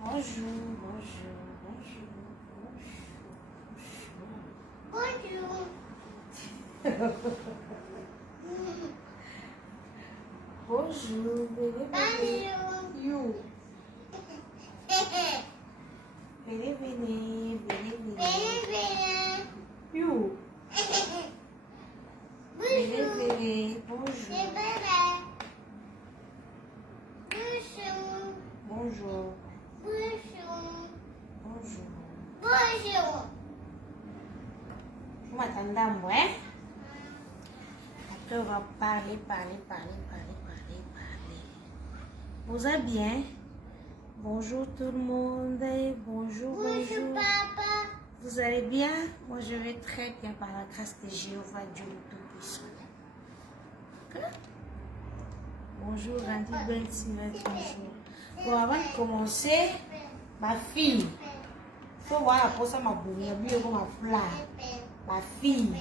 Bonjour. Bonjour, venez. You. Venez. You. Venez. Bonjour. Vous m'attendez à moi, hein? Après, on va parler. Vous allez bien? Bonjour tout le monde. Bonjour. Papa. Vous allez bien? Moi, je vais très bien par la grâce de Jéhovah, Dieu le Tout-Puissant. Okay? Bonjour, Randy Ben, bonjour. Bon, avant de commencer, ma fille, il faut voir pour ça ma boue, ma plat. Ma fille,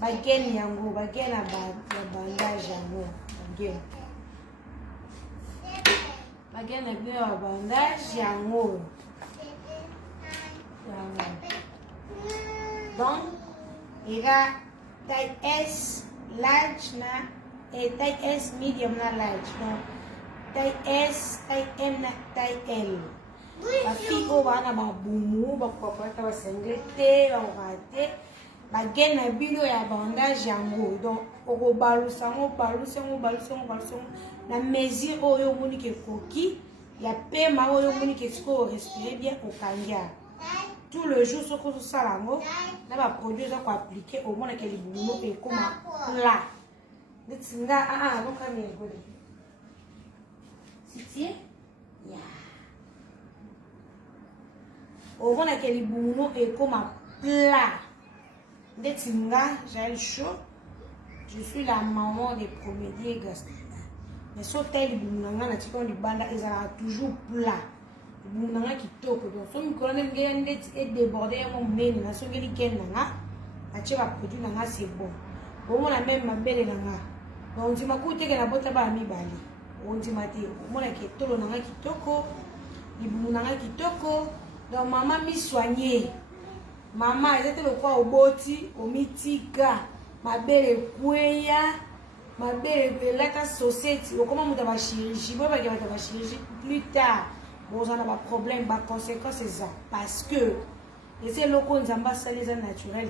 ma gaine yango, ma gaine la bandage yango, ma gaine la bandage yango. Donc, il y a taille S large na et taille S medium na large. Donc, taille S, taille M na taille L. La fille au bas na ba boumou, ba papa ta ba senglete, ba raté, ba gaine na bilo ya bandage yango. Donc, au balusango, la mesure au yo moni ke koki, ya pema au yo moni ke sko respirer bien au kanya. Tout le jour, ce que ça là, on va produire ça pour appliquer au moins que les boulots et comme là. Les tinga donc on est bon. Si ya. Au moins que les boulots et comme plat. Les tinga, j'ai le chaud. Je suis la maman des comédiens gastriques. Mais sauf tel les boulots, on a tiré du banda, ils ont toujours plat. Bunanga kitoko donc so mikolo ngende et débordé mon mene na so ngeli kenanga ache ba produit nanga c'est bon bon la même mabele nanga donc ndima kuteke na bota ba mibali on ndima te mona ke tolo nanga kitoko libulu nanga kitoko donc maman mi soigner maman ezete le quoi oboti omitika mabele kweya mabele la société comment muta ba chirurgie ba ba chirurgie plus tard. Vous avez un problème, la conséquence c'est ça. Parce que les locaux ne sont pas naturels.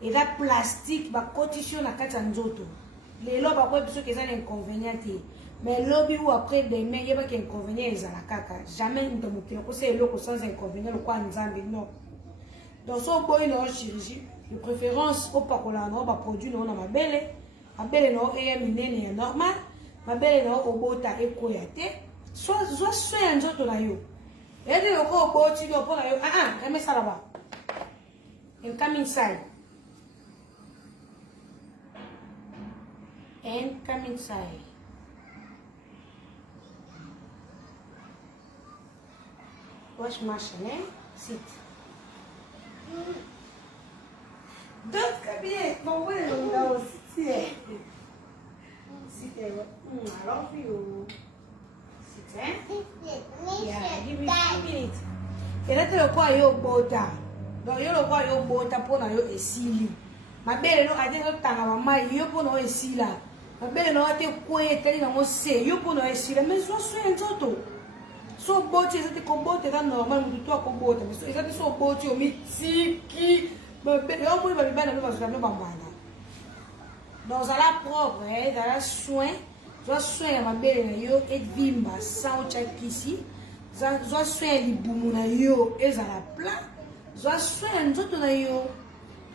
Et la plastique, la cotition na kati nzoto. Les lobes après parce que ça un inconvénient. Mais lobby ou après demain, il y a pas d'inconvénient ils la kaka. Jamais ne tombe que c'est locaux sans inconvénient le quoi nzambe non. Dans son boy non chirurgie, de préférence au pakola non ba produit non na mabele. Mabele non est minene normal. Mabele non au bota et koyate. Soit un autre là yo. Et de le corps beau tu dois prendre yo. Remets ça là-bas. And come inside. And come inside. Wash machine, hein? Sit. D'autres cabinets, mon ouais, on a aussi. Sit. Alors, you. Yeah, give me 2 minutes. Et là, tu le crois, yo bota. Donc, yo le crois, yo bota pour na yo esili. Ma belle, no, a dit, no, tanga mama, yo pour na yo esila. Ma belle, no, a dit, quoi, teli na mo se, yo pour na yo esila. Mais so un zoto. So boti, ils étaient comme boti, c'est normal, mais toi, comme boti. Mais ils étaient so boti, au mitiki. Ma belle, yo, moi, ma belle, no, va se faire, no, bambana. Donc, ça la propre, hein, ça la soin. Soit soin ma belle na yo et vimba sans chakisi soit soin libumu na yo et za la plat soit soin nzoto na yo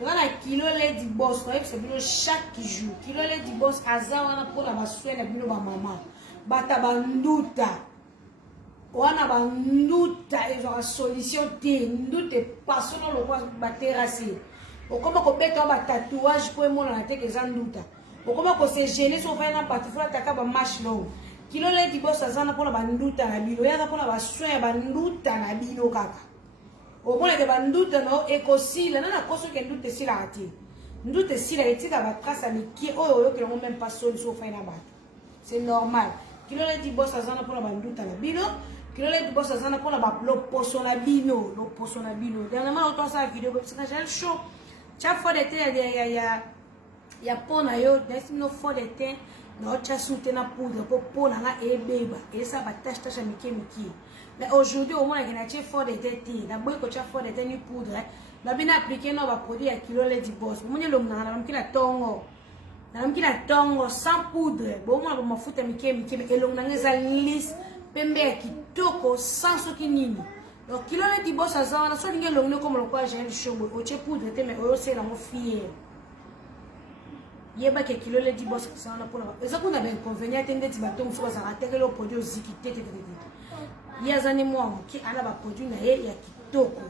la kilo le di boss c'est bien chaque jour kilo le di boss azawa na pour la soin na bino ba mama bata banduta wana banduta et genre solution te ndute passo no lo kwa baterasi okoma ko beta ba tatouage pour moi na te que za nduta. Comment se gêner sur un parti faut attaquer ba match long kilo le di boss azana pour la banduta na bino ya pour la ba soin banduta na bino kaka au moins que banduta no ekosila na koso ke ndute sila ati ndute sila etika ba trace à miki oyo que l'on même pas solution fait na ba c'est normal kilo le di boss azana pour la banduta na bino kilole di boss azana pour la poisson la bino, le poisson la bino. Dernièrement on ça vidéo parce que j'ai le chaud. Chaque fois d'été il y a pona yo, desino fois d'été, na ocha soute na poudre pour pona nga ebeba et ça va tâche miki. Mais aujourd'hui au moins il y a chaque fois d'été, na boy ko chaque fois d'été ni poudre. Na bien appliquer nos produits à kilole di boss. Mon le na mkila tongo. Na mkila tongo sans poudre. Bon moi mafuta miki et long na ngeza lisse pembe ya kitoko sans soki nini. Donc kilole di boss azana so linge long comme le quoi j'ai le chaud. O che poudre te mais o c'est la mo fier. Yeba ke kilole di boss azana pour la. Eza kuna ben convenient tende ti bato muso bazana teke le produit zikite te. Yazani moi ki ana ba produit na ye ya kitoko.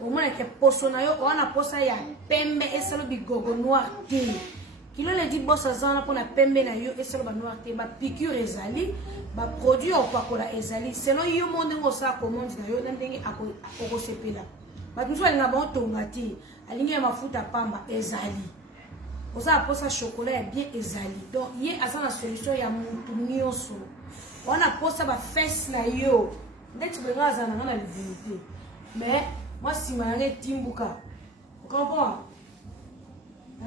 Au moins que posona yo ona posa ya pembe esalo bigogo noir te. Kilole di boss azana pour na pembe na yo esalo ba noir te ba piqûre ezali ba produit au pakola ezali selon yo monde ngo sa commande na yo ndenge ako sepela. Ba tuso ali na bon tongati alingi mafuta pamba ezali. Oza posa chocolat bien ezali. Donc ye azana solution ya mutu nyonso. Ona posa ba fesse na yo. Ndeti benga azana na livité. Mais moi, si je suis Timbuka, vous comprenez? Je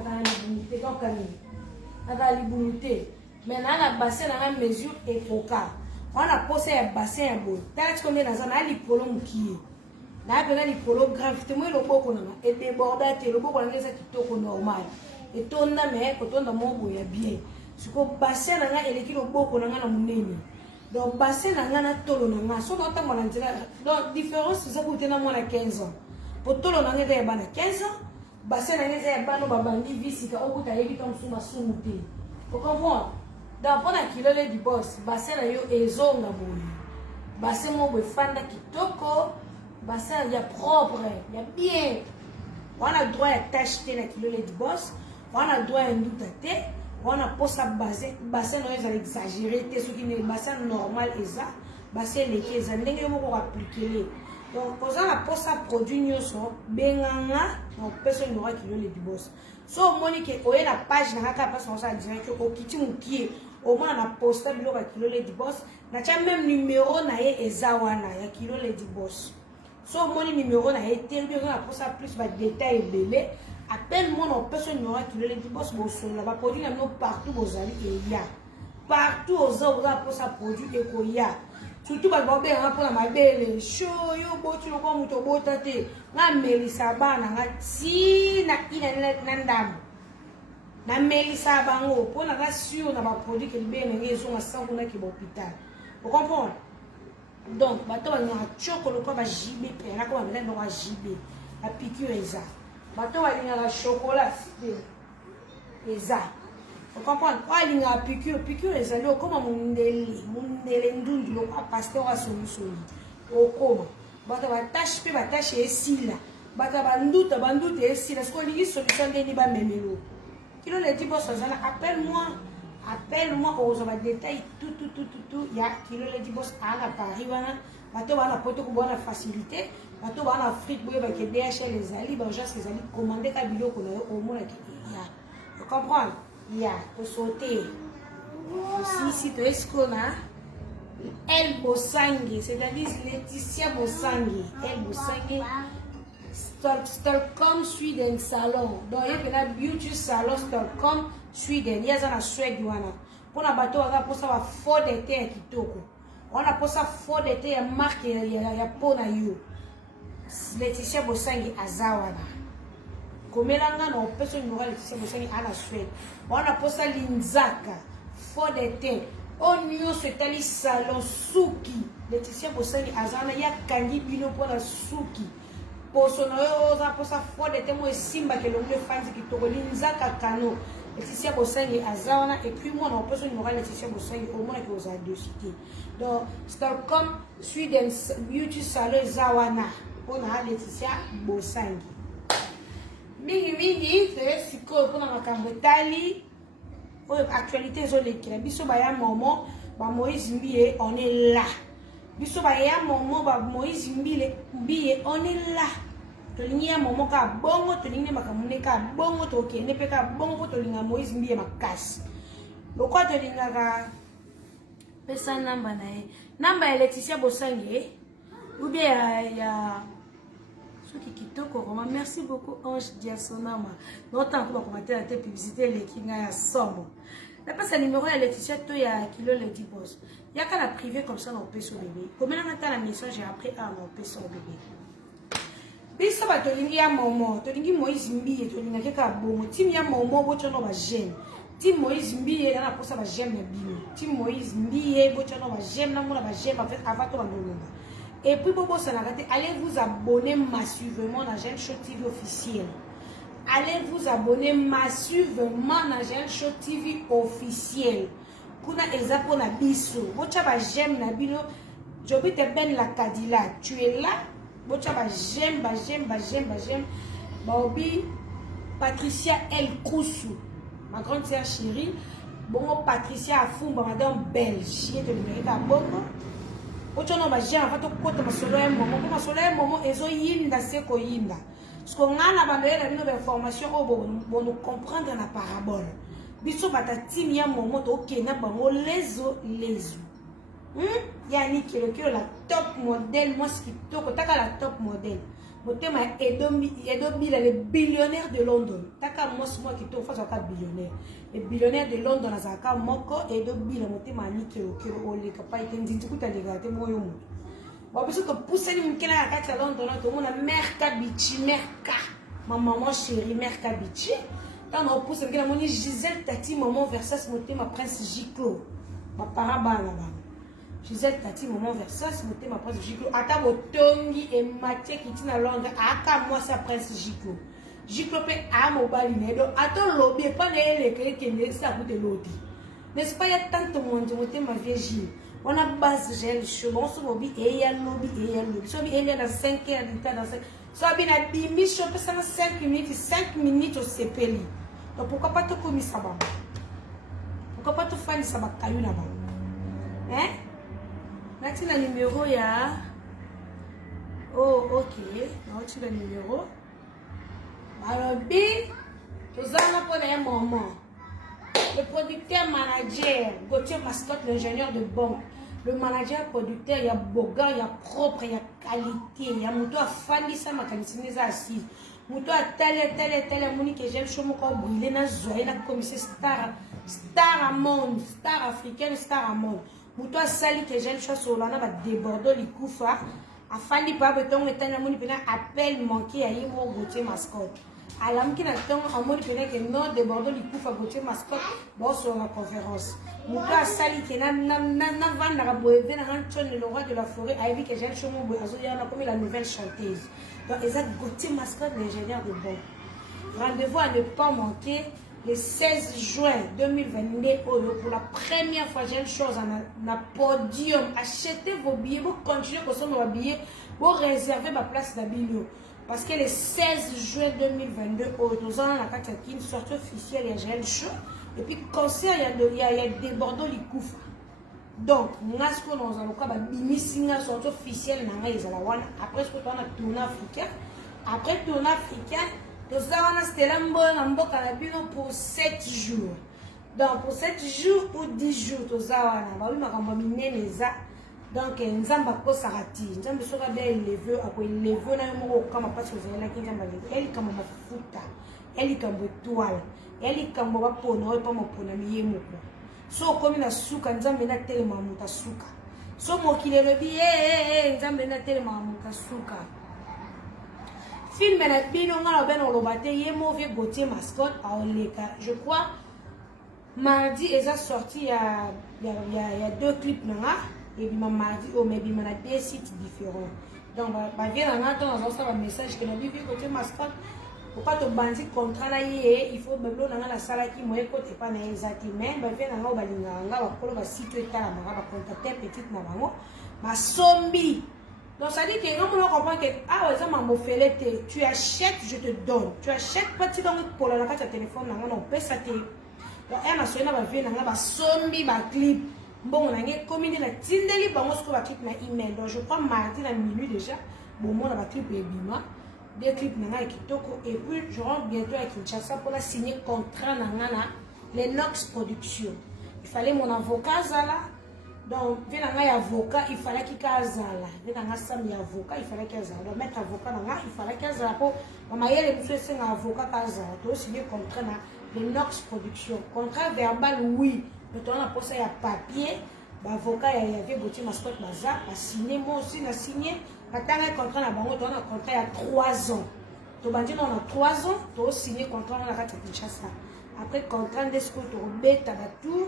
mais là, on a bassin dans la mesure et coca. On a posé un bassin à bout. T'as combien dans un alipolo qui est? Là, on a l'ipolo grave. Tu vois le beau qu'on a. Et débordé, le beau qu'on a laissé tout au normal. Et ton mais quand on a mon beau, il y a bien. Ce que bassin dans la équipe, le beau qu'on a dans mon nez. Donc, bassin dans la tolo dans la. Soit dans la donc, différence, c'est ça que tu as moins 15 ans. Pour tolo dans la 15 ans, bassin dans la babandi visita, au bout de la vie, on s'en soumouté. Vous comprenez? Donc, pour la kilole du boss, bassin dans yo ezon na boni. Bassin mon beau fanda kitoko, bassin il y a propre, il y a bien. On a le droit d'acheter la kilole du boss, on a le droit de nous tâter. On a pas ça bassin non ils ont exagéré ce qui est bassin normal et ça bassin les qui ils ont n'engagé pour appliquer donc on a pas ça produit nous so benganga donc personne n'aura qui le du boss so monique oye la page na ka parce qu'on ça dirait que au kiti mukie au moins on a posté bilo ka kilo le du boss na tia même numéro na ye ezawana ya kilo le du boss so moni numéro na ye terbi on a pas ça plus ba détail belé. Appelle-moi nos personnes n'aura qui le dit boss bon son là produit nous partout aux amis et il y a partout aux autres pour ça produit et qu'il y a surtout ba bobe on pour la mabele show yo botu lo comme to botate na melisa bana na ti na ina nandam na melisa bango pour na rassuré na ba produit que bien na yeso na sango na ki hôpital vous comprenez donc bato ba na chokolo ko ba jibe pe na ko ba na jibe la piqûre eza bato balingaka chocolat eza okomprendre balingaka piqûre ezali okoma mundele ndundu lokwa pasteur wa somisoni okoma bato batashe mpe batashe esila bato banduta esila soki olingi solution ndeni bamemelo kilo leti boso azana appelle-moi ozwa badetail tout ya kilo leti boso aana paris wana bato bana poto kobona facilité bato bana Afrique boye ba ke DHL ezali ba gens ezali commander ka biloko na yo au moins ya vous comprenez ya to sauter si to escona El Bosangue c'est-à-dire Laetitia Bosangue El Bosangue Stockholm Sweden salon donc il y a beauty salon Stockholm Sweden il y a ça na Suède wana pona bato wana posa ba faux de terre kitoko wana posa faux de terre marque ya pona yo Laetitia Bosangue azawana komelanga na personne n'aura Laetitia Bosangue à la Suède wana posa linzaka faux de terre onyo setali salon suki Laetitia Bosangue azana ya kangi bino pona suki poso na yo za posa faux de terre mo simba ke longle fanzi kitoko linzaka kano Laetitia Bosangue azawana et puis moi non personne n'aura Laetitia Bosangue au moins que vous avez deux cités donc Stockholm Sweden beauty salon zawana on a Laetitia Bosangue mingi c'est siko pour na kambetali actualité zolekila biso ba ya momo ba Moïse Mbie on est là biso ba ya momo ba Moïse Mbie on est là to linya momo ka bongo to linya makamune ka bongo to kene pe ka bongo to linya Moïse Mbie makasi lokwa to linya ka Pesa namba na ye. Namba ya Laetitia Bosange. Ou bien il y a qui kitoko comment merci beaucoup Ange Diasonama. Longtemps qu'on va commenter la publicité les kinga ya somme. La passe à numéro ya Laetitia to ya kilo le 10 boss. Il y a qu'à la privé comme ça dans peso bébé. Combien on attend la message j'ai après à mon peso bébé. Biso ba to lingi ya momo, to lingi Moïse Mbiye to linga keka bongo. Tim ya momo bocho no ba jeune. Tim Moïse Mbiye na posa ba jeune na bino. Tim Moïse Mbiye bocho no ba jeune na mona ba jeune en fait avant to ba ndolomba. Et puis, Bobo Sanagate, allez vous abonner massivement à Jeune Show TV officiel. Allez vous abonner massivement à Jeune Show TV officiel. Kuna ezapo na biso. Bocha ba j'aime na bino. Jobite ben la kadila. Tu es là. Bocha ba j'aime, ba j'aime, ba j'aime, ba j'aime. Baobi Patricia El Koussou. Ma grande sœur chérie. Bon, Patricia Afumba, madame belge. Tu es de bongo. Ochono ba jana fato kota masolo ya momo ko masolo ya momo ezo yinda se ko yinda sko ngana ba mbele bino ba information o bon comprendre na parabole biso bata team ya momo to kena bango lezo yani kilo la top modèle moi ce qui toko taka la top modèle motema edo bila le billionnaire de London taka moi qui to face à billionnaire le billionnaire de London azaka moko edo bila motema ni kilo ole kapa itenzi kuta legate moyo mo ba biso to pousser ni mkela kati ya London to mona merka bichi merka ma maman chérie merka bichi tant on pousse mkela moni Gisèle Tati maman Versace motema prince Giclo ba parabala ba Gisèle Tati maman Versace motema prince Giclo ata botongi e matie kitina Londres aka moi sa prince Giclo Giclo pe a mobile nedo ato lobby pas les que ça coûte lobby n'est-ce pas il y a tant de monde motema vieille on a base gel chevon sur lobby et il y a lobby so il y a dans 5 heures de temps dans 5 so bien a bimi choper ça 5 minutes au CPL donc pourquoi pas te commis ça ba pourquoi pas te faire ça ba kayu na ba hein là-dessus le numéro il y a oh ok là-dessus le numéro alors B tous en pour un moment le producteur manager Gauthier Mascotte l'ingénieur de banque le manager producteur il y a boga il y a propre il y a qualité il y a muto afandi ça ma qualité les assises muto a telle monique que j'aime chaud mon corps brûlé na zoé na commissaire star à monde star africaine star à monde muto a sali que j'aime chaud sur là na ba débordeau li koufa afandi pa beton metana moni pena appel manqué à yimo Gauthier Mascotte alam ki na ton amoni pena que non débordeau li koufa Gauthier Mascotte bon sur la conférence muto a sali que na vanda ka boeve na hanchon le roi de la forêt a vu que j'aime chaud mon boy azo yana comme la nouvelle chanteuse donc exact Gauthier Mascotte l'ingénieur de banque rendez-vous à ne pas manquer le 16 juin 2022 pour la première fois j'ai une chose à podium achetez vos billets vous continuez à consommer vos billets vous réservez ma place d'abino parce que le 16 juin 2022 nous avons la carte qui une sortie officielle il y a un show et puis concert il y a des bordeaux les coups donc nous allons quoi bimi singa sortie officielle na ngai ezala wana après ce que on a tourné africain après tourné africain nous avons Stella Mboka na bino pour 7 jours. Donc pour 7 jours ou 10 jours, nous avons eu ma mineza. Donc nous avons pas sarati. Nous avons besoin bien élevé, après élevé na yo kama parce que vous avez la elle comme ma futa, elle comme toile, elle comme ba pona ou pas ma pona miyemo. So comme na suka nzambe na telema muta suka. So mo kilelo bi nzambe na telema muta suka. Film na bino ngala ben olobate ye mauvais Gauthier Mascotte à Oleka. Je crois mardi ils a sorti il y a 2 clips nanga et puis mardi oh mais il y a 2 sites différents. Donc ba vient en attendant on reçoit un message que na bi Gauthier Mascotte pourquoi to bandi contrat na ye il faut beblo nanga na sala ki moye côté pas na exactement mais ba vient nanga balinga nga ba kolo ba site etala manga ba contacter petite na bango ba sombi. Donc ça dit que quand on comprend que ah ouais ça m'a moffélé tu achètes je te donne tu achètes pas tu donnes pour la carte de téléphone on peut ça te donc elle m'a sonné va venir na ba sombi ba clip bon on a ngé communiquer na tindeli bango ce que va clip na email donc je crois mardi na minuit déjà bon moi na ba clip et bima des clips na kitoko et puis je rentre bientôt à Kinshasa pour la signer contrat na les Nox Production il fallait mon avocat là Donc, il y a un avocat, il fallait qu'il y ait un avocat. Il y a un avocat, il fallait qu'il y ait un avocat. Donc, mettre avocat, il fallait qu'il y ait un avocat. Il y a un avocat, il y a signé contrat de Nox Production. Contrat verbal, oui. Mais on a posé un papier. L'avocat, il y avait Gauthier Mascotte Bazar, a signé. Moi aussi, j'ai signé. Quand on a un contrat, on a un contrat il y a 3 ans. Donc, on a 3 ans, on a signé le contrat, on a fait Kinshasa. Après, le contrat, on a fait tout.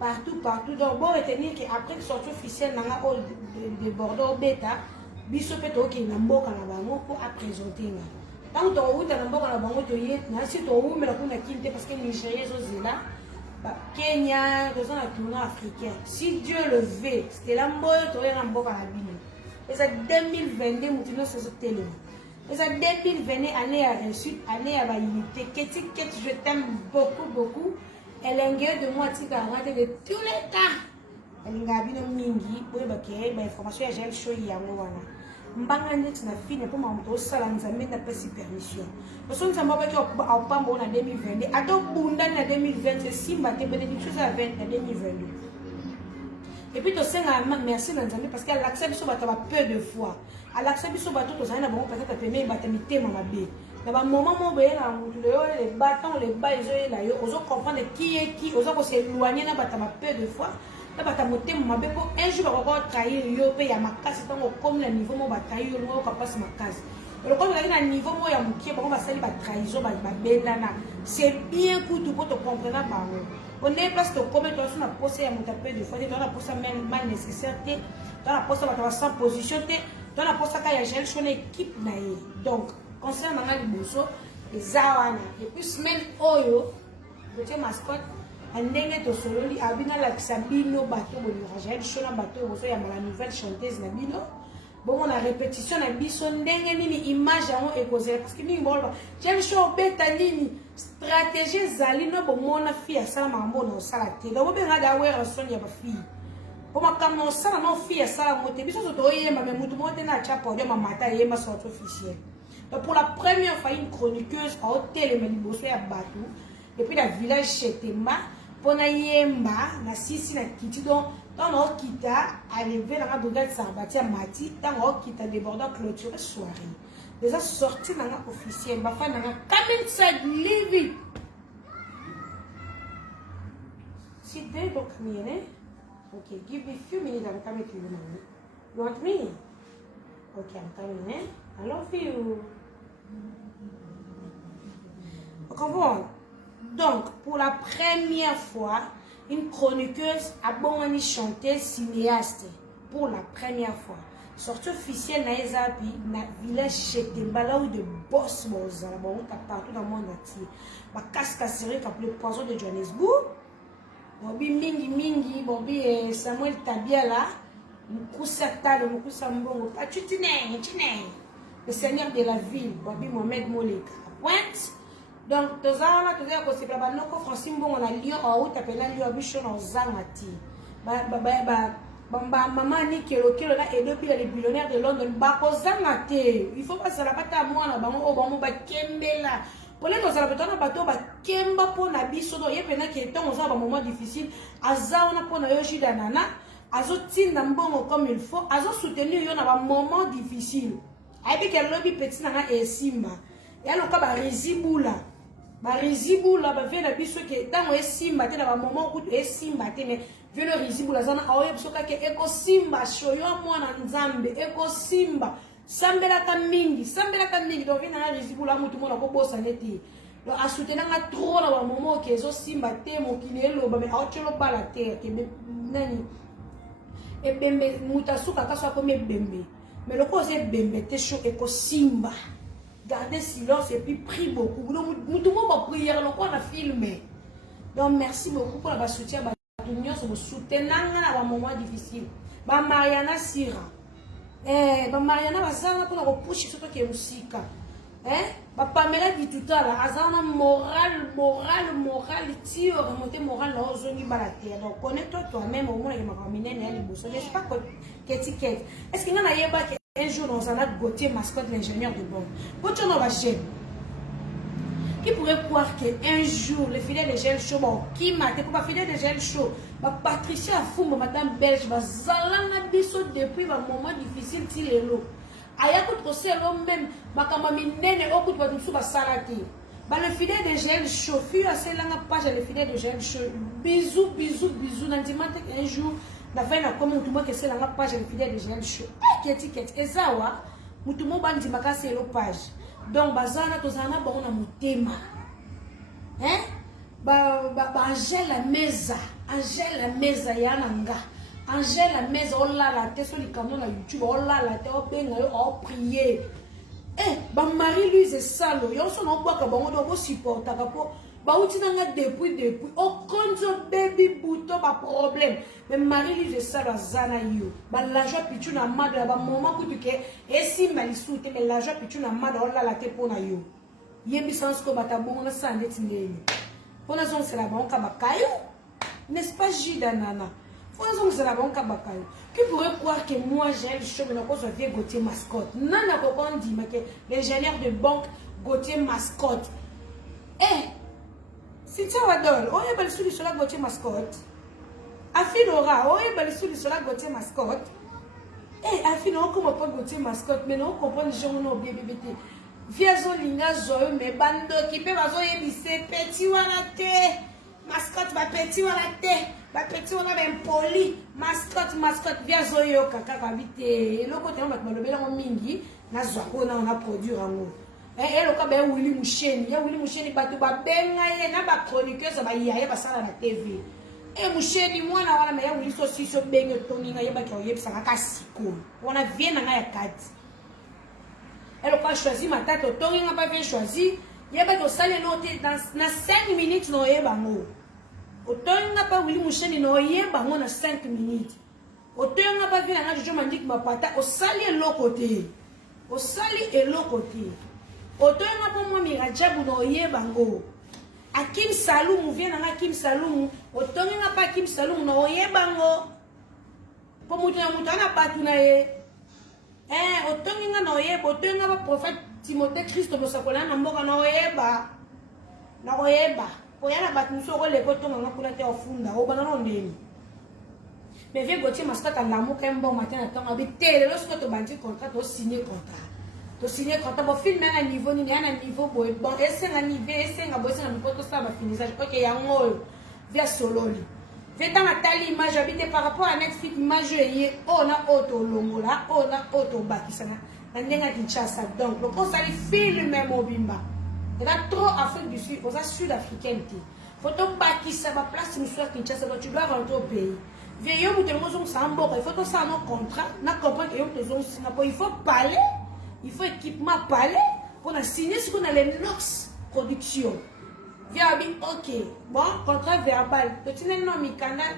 Partout. Donc, bon, retenir qu'après la sortie officielle de Bordeaux, Beta, biso peut être qu'il y a un bon pour présenter. Tant que tu as un bon tu y es, si tu as mais la parce que les Nigériens sont là, Kenya, dans un tournoi africain. Si Dieu le veut, c'était l'ambo, tu aurais un bon carabine. Et c'est 2022, nous sommes sur télé. Et c'est 2020, année à réussite, année à validité. Je t'aime beaucoup. Elle est de moi, de tous les cas. Elle est une mingi, pour les informations, j'ai show hier. Mbanga net na fine pour m'amener sala nzambe na pesi permission. Parce que nous avons pas en 2022. Ado bunda na 2020, c'est simba te bénédiction à 2022. Et puis tu sais merci nzambe parce qu'elle accepte so bato ba peu de fois. Elle accepte so bato to zana bon peut-être premier batamité mama bé. Mais bah moment mon bé na les bâtons les bas ils ont là yo ozo comprendre qui est qui ozo s'éloigner na batama peu de fois. Là batamoté mama bé pour un jour ba ko trahir yo pe ya makasi tango comme le niveau mo ba trahir yo ko passe makasi. Le quand on est à niveau mo ya mukie ba ko ba sali ba trahison ba belana. C'est bien pour tout pour te comprendre ba. On est parce que comme toi on a posé à mon tapé de fois on a posé mal nécessaire on a posé à sans position on a posé à gel son équipe na donc concernant les bosso les awana et puis semaine oyo Gauthier Mascotte andenge to sololi abina la kisabino bateau bo gel son bateau bosso ya la nouvelle chanteuse na bino. Bon, on a répétition na biso ndenge nini image yango ekozela parce que mingi bolo j'aime show beta nini stratégie zali no bo mona fille asala mambo na osala te donc be ngada wera son ya ba fille pour ma comme on sala no fille asala mote biso to yemba mais mutu mote na cha podium mata yemba sorte officielle. Donc pour la première fois une chroniqueuse a hôtel Meliboso ya Batou et puis la village Chetemba pour na yemba na sisi na kiti donc dans nos kita arrivé dans la brigade Sarbati à Mati dans nos kita débordant clôture soirée déjà sorti dans la officielle ma femme dans la come inside leave it sit there donc mienne okay give me few minutes I'm coming to you now you want me okay I'm coming I love you comprends donc pour la première fois une chroniqueuse a bon chanteuse cinéaste pour la première fois. Sortie officielle na Ezapi na village Chetemba là où de boss bozala bon partout dans le monde entier. Ba cascasserie comme le poison de Johannesburg. Bobi mingi bobi Samuel Tabiala Moussa Talo Moussa Mbongo Tine le seigneur de la ville Bobi Mohamed Moleka Pointe. Donc, tous les gens qui ont Francine Bon, on a Lyon, on a appelé Lyon, on a Zangati. Maman ni kilo là et depuis les billionnaires de London, Zangati. Il faut pas se la battre à moi, on va Kembela. Pour les gens qui ont bateau, Kemba pour Nabiso, il y a des qui ont un moment difficile. Azana pour Nayoshi Danana, Azotin Dambon comme il faut, Azo soutenir un moment difficile. Avec le lobby petit nana et Simba. Et alors, quand Rizibula. Rizibula ba vient na biso ke tango esimba te na ba moment où esimba te mais vient le Rizibula zana aoye biso ka ke eko simba shoyo mwana nzambe eko simba sambela ka mingi donc vient na Rizibula mutu mona ko bosa neti donc a soutenir nga trop na ba moment ke zo simba te mokili eloba mais aotelo bala te ke nani e bembe mutasuka kaso ko me bembe mais le cause bembe te sho eko simba. Gardez silence et puis prie beaucoup. Tout le monde va prier, on a filmé. Donc merci beaucoup pour la soutien. Nous soutenons dans un moment difficile. Mariana Sira. Mariana va pour la repousser sur qui est musique. Pamela dit tout à l'heure, azana moral, tire remonter moral dans zone balater. Donc connais-toi toi-même au moins il m'a ramené les bosses. N'est-ce pas que étiquette. Est-ce qu'il y en a pas un jour dans un autre Gauthier Mascotte l'ingénieur de bombe. Gauthier on va gêner. Qui pourrait croire qu'un jour les fidèles de gel chaud, bon, qui m'a été pour pas fidèles de gel chaud, Patricia Fumba, madame belge, bazalanga biso depuis un moment difficile ti lelo. Aya ko to selo même makamba minene okut ba musu ba salati. Ba le fidèle de GL Show, fi aselanga page le fidèle de GL Show. Bisous nandimate un jour na vena comme mutu mo ke selanga page le fidèle de GL Show. Etiquette ezawa mutu mo bandi makasi elo page. Donc bazana to zana ba ona mutema. Hein? Angela Meza yananga. Angela Meza olala te sur le canal YouTube, olala te obenga yo o prier. Marie-Louise Salo, yo so no boka bango do supporta kapo. Ba utinanga depuis o konzo baby buto ba problème. Mais Marie-Louise Salo zana yo. Ba l'argent pichu na mada ba moment ku tuke esi malisute mais l'argent pichu na mada olala te pona yo. Yebi sans ko bata bongo na sande tindeni. Pona zon c'est la banque bakayo. N'est-ce pas Jidanana? Faut que la banque bakayo. Qui pourrait croire que moi j'ai le show mais non qu'on vient Gauthier mascotte. Nana kokon dit mais que l'ingénieur de banque Gauthier mascotte. Si tu adore, oh y'a belle souris sur la Gauthier mascotte. Afilora, oh y'a belle souris sur la Gauthier mascotte. Afil on comprend pas Gauthier mascotte mais non on comprend les gens non bien bébé. Viazo linga zoyo me bando qui peut bazo yebise petit wala te mascotte ba petit wala te ba petit wala ben poli mascotte viazo yo kaka kabite eloko te ba malobela ngo mingi na zwa na on a produire ngo eloko ba Willy Musheni batu ba benga ye na ba chroniqueuse ba yaye ba sala na TV Musheni mwana wana me ya Willy so siso benga toninga ye ba ko yebisa ka siko wana viena na ya kati. Elle n'a pas choisi ma tête, il n'a pas bien choisi. Il y a pas de salle dans 5 minutes. Non, il y a pas il n'a pas voulu moucher, non, il y a pas dans 5 minutes. Autant il n'a pas vu la je m'en dis que ma patate, au sali et l'autre côté. Au sali et l'autre côté. Autant il n'a pas moi, Miradjabou, non, il y a pas Akim Saloum, vient dans Akim Saloum. Autant il n'a pas Akim Saloum, non, il y a pas pour moutana pas tout naé. Otonga na oyeba otonga ba prophète Timothée Christ bosakola na mboka na oyeba oyana bat muso ko le kotonga na kula te ofunda obana no ndeni mais vie Gauthier mascotte à l'amour quand bon matin à temps habité lorsque to bandi contrat to signer contrat bo film na niveau ni na niveau bon ese na niveau ese nga bosse na mpoto ça ba finissage OK ya ngolo via sololi. Dans la telle image habité par rapport à Netflix image on a auto longola on a auto bakisana nandenga Kinshasa donc le conseil film même obimba il a trop Afrique du Sud aux sud-africaines photo bakisa ba place nous soit Kinshasa donc tu dois rentrer au pays vieillot nous tenons sambo il faut que ça nos contrat na comprendre que il faut parler il faut équipement parler pour signer ce qu'on a les Nox production. Via ok, bon, contrat verbal. Tu n'es non mi canal,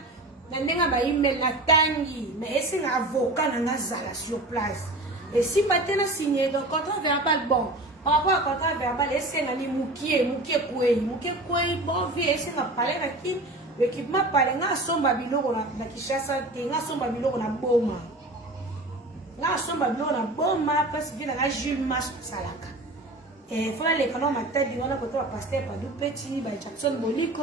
n'enga ba email na tangi, mais est-ce un avocat na zala sur place. Et si pas t'es signé donc contrat verbal bon. Par rapport à contrat verbal, est-ce un ani mukie kwe, bon vie, est-ce un parler avec qui l'équipement parler na somba biloko na Kinshasa, na somba biloko na boma. Na somba biloko na boma parce que na Jules Mas salaka. Il faut aller quand on m'a dit on a côté à pasteur pas du petit ba Jackson Boliko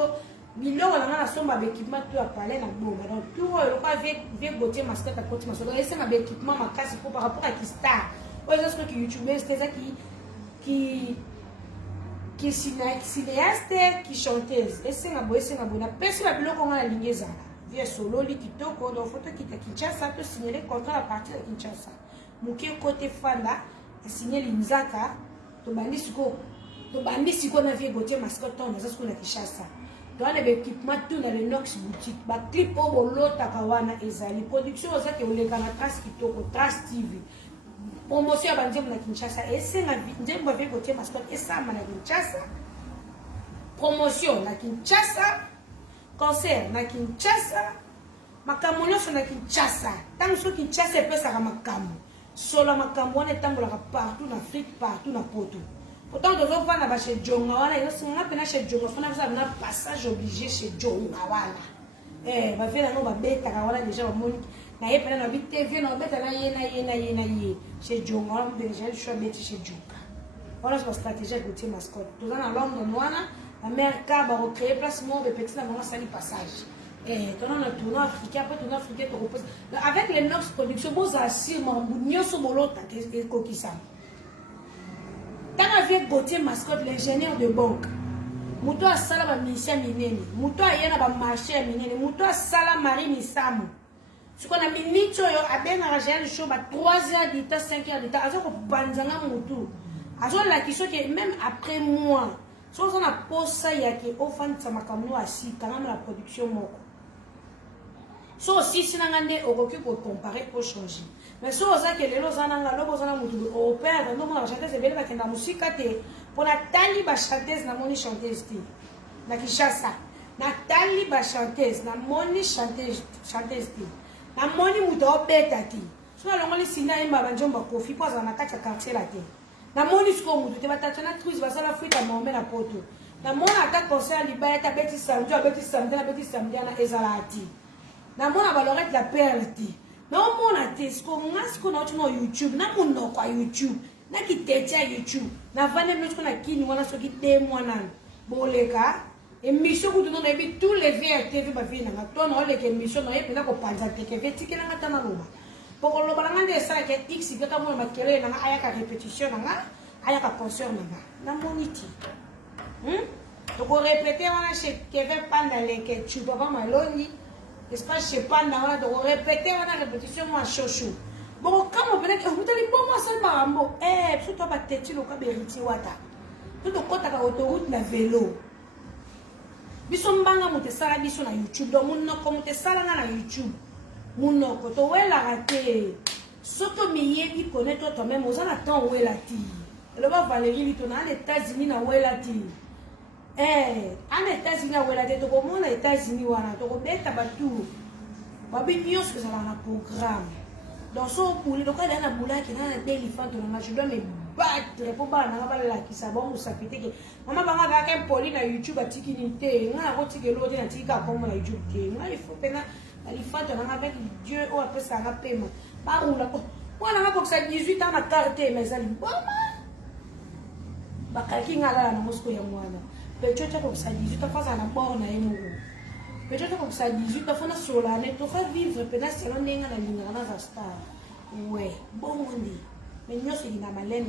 biloko on a somba équipement tout à parler na boma donc tout le pas avec Gauthier mascotte à côté mascotte et c'est un équipement ma casse pour par rapport à qui star ouais est-ce que youtubeur c'est ça qui cinéaste qui chanteuse et c'est un bon personne la biloko on a ligne ça via solo li kitoko donc photo qui ta Kinshasa to signer contrat à partir de Kinshasa mukie côté fanda signer l'inzaka to bandi siko na vie Gauthier mascotte on ça ce qu'on a Kinshasa dans les équipements tout dans le Nox boutique ba clip au bolota kawana ezali production ça que oleka na Trace kitoko Trace TV promotion bandi na Kinshasa et c'est na ndembo vie Gauthier mascotte et ça na Kinshasa promotion na Kinshasa concert na Kinshasa makambo nyonso na Kinshasa tant que Kinshasa pesa ka makambo solo makambo on est tambola partout en Afrique partout na poto autant de gens vont chez Jonga wana yo singa pena chez Jonga fona ça na passage obligé chez Jonga wana ba vela no ba beta ka wana déjà ba moni na ye pena na bi TV na beta na ye chez Jonga on déjà le choix beta chez Jonga voilà c'est stratégie Gauthier mascotte tout dans Londres wana la mère ka ba recréer place mo be petit na mo sali passage On a tournoi africain, après tournoi africain, avec les Nox Productions, vous assurez, nous sommes l'autre et Kokisa. Tant avec Gauthier Mascotte, l'ingénieur de banque, Mouto a Sala Ministère Minene, Mouto a Yana marché Minene, Mouto a Sala Marie Missamu. Ce qu'on a mis Nicho, a bien arrangé le show, 3 heures d'état, 5 heures d'état, à ce qu'on banzanga Mouto. À ce la question que même après moi, si on a posé ça, il y a qui offrent ça m'a comme nous assis, quand même la production moko. So aussi si nangande okoki pour comparer pour changer. Mais so oza que les lozananga lobozana mutu au père non moi chanteuse belle ba kenda musika te pour Nathalie ba chanteuse na moni chanteuse te. Na Kishasa. Nathalie ba chanteuse na moni chanteuse te. Na moni mutu obeta te. So na longoli sina imba ba njomba kofi kwa za na kati ya quartier la te. Na moni sko mutu te batachana trice ba sala fruit amombe na poto. Na mona ata concert libaya ta beti samedi na ezalati. Na mona balorette la perle. Na mona tesko ngasko na tuna YouTube na muno kwa YouTube na kitetia YouTube na vane mloko na kini wana soki te mwana boleka émission ku tuna bi tous les VRTV ba vina na to na ole ke émission na yepela ko panza teke vetike na ngata maluba poko lo balanga de sa ke x ka mona makele na aya ka répétition na aya ka concert na moniti to ko répéter wana chez Kevin Pandale ke tu papa maloni. Espace chez Panda, on a répété, on a répétition, moi, chouchou. Bon, quand on venait, on dit, bon, moi, seul marambo. Tout toi, tête, le cas, beriti, wata. Tout au côté de l'autoroute, la vélo. Bison banga, monte sala, bison na YouTube. Donc, mon nom, comme te sala na YouTube. Mon nom, quand on est la raté. Soto miye, qui connaît toi-même, on attend où est la tille. Le bas Valérie, lui, on a les États-Unis, na où est la tille. En États-Unis, on a des États-Unis, on a des tabatours. Babi mieux que ça dans un programme. Dans son poulet, donc il y a un boulot qui est un éléphant, je dois me battre pour pas la qui s'abonne ou s'appuyer. Maman va avoir un poli na YouTube à tikinité. On a retiré l'autre à tika comme la YouTube. Il faut peine l'éléphant avec Dieu ou après ça va paiement. Pas où là. On a pour ça 18 ans à carte mais ça dit bakaki ngala na Moscou ya mwana. Peut-être comme ça 18 ans face à la borne na emo. Peut-être comme ça 18 ans fona sur la net, on va vivre peut-être selon nenga na linga na star. Ouais, bon monde. Mais nous c'est na malene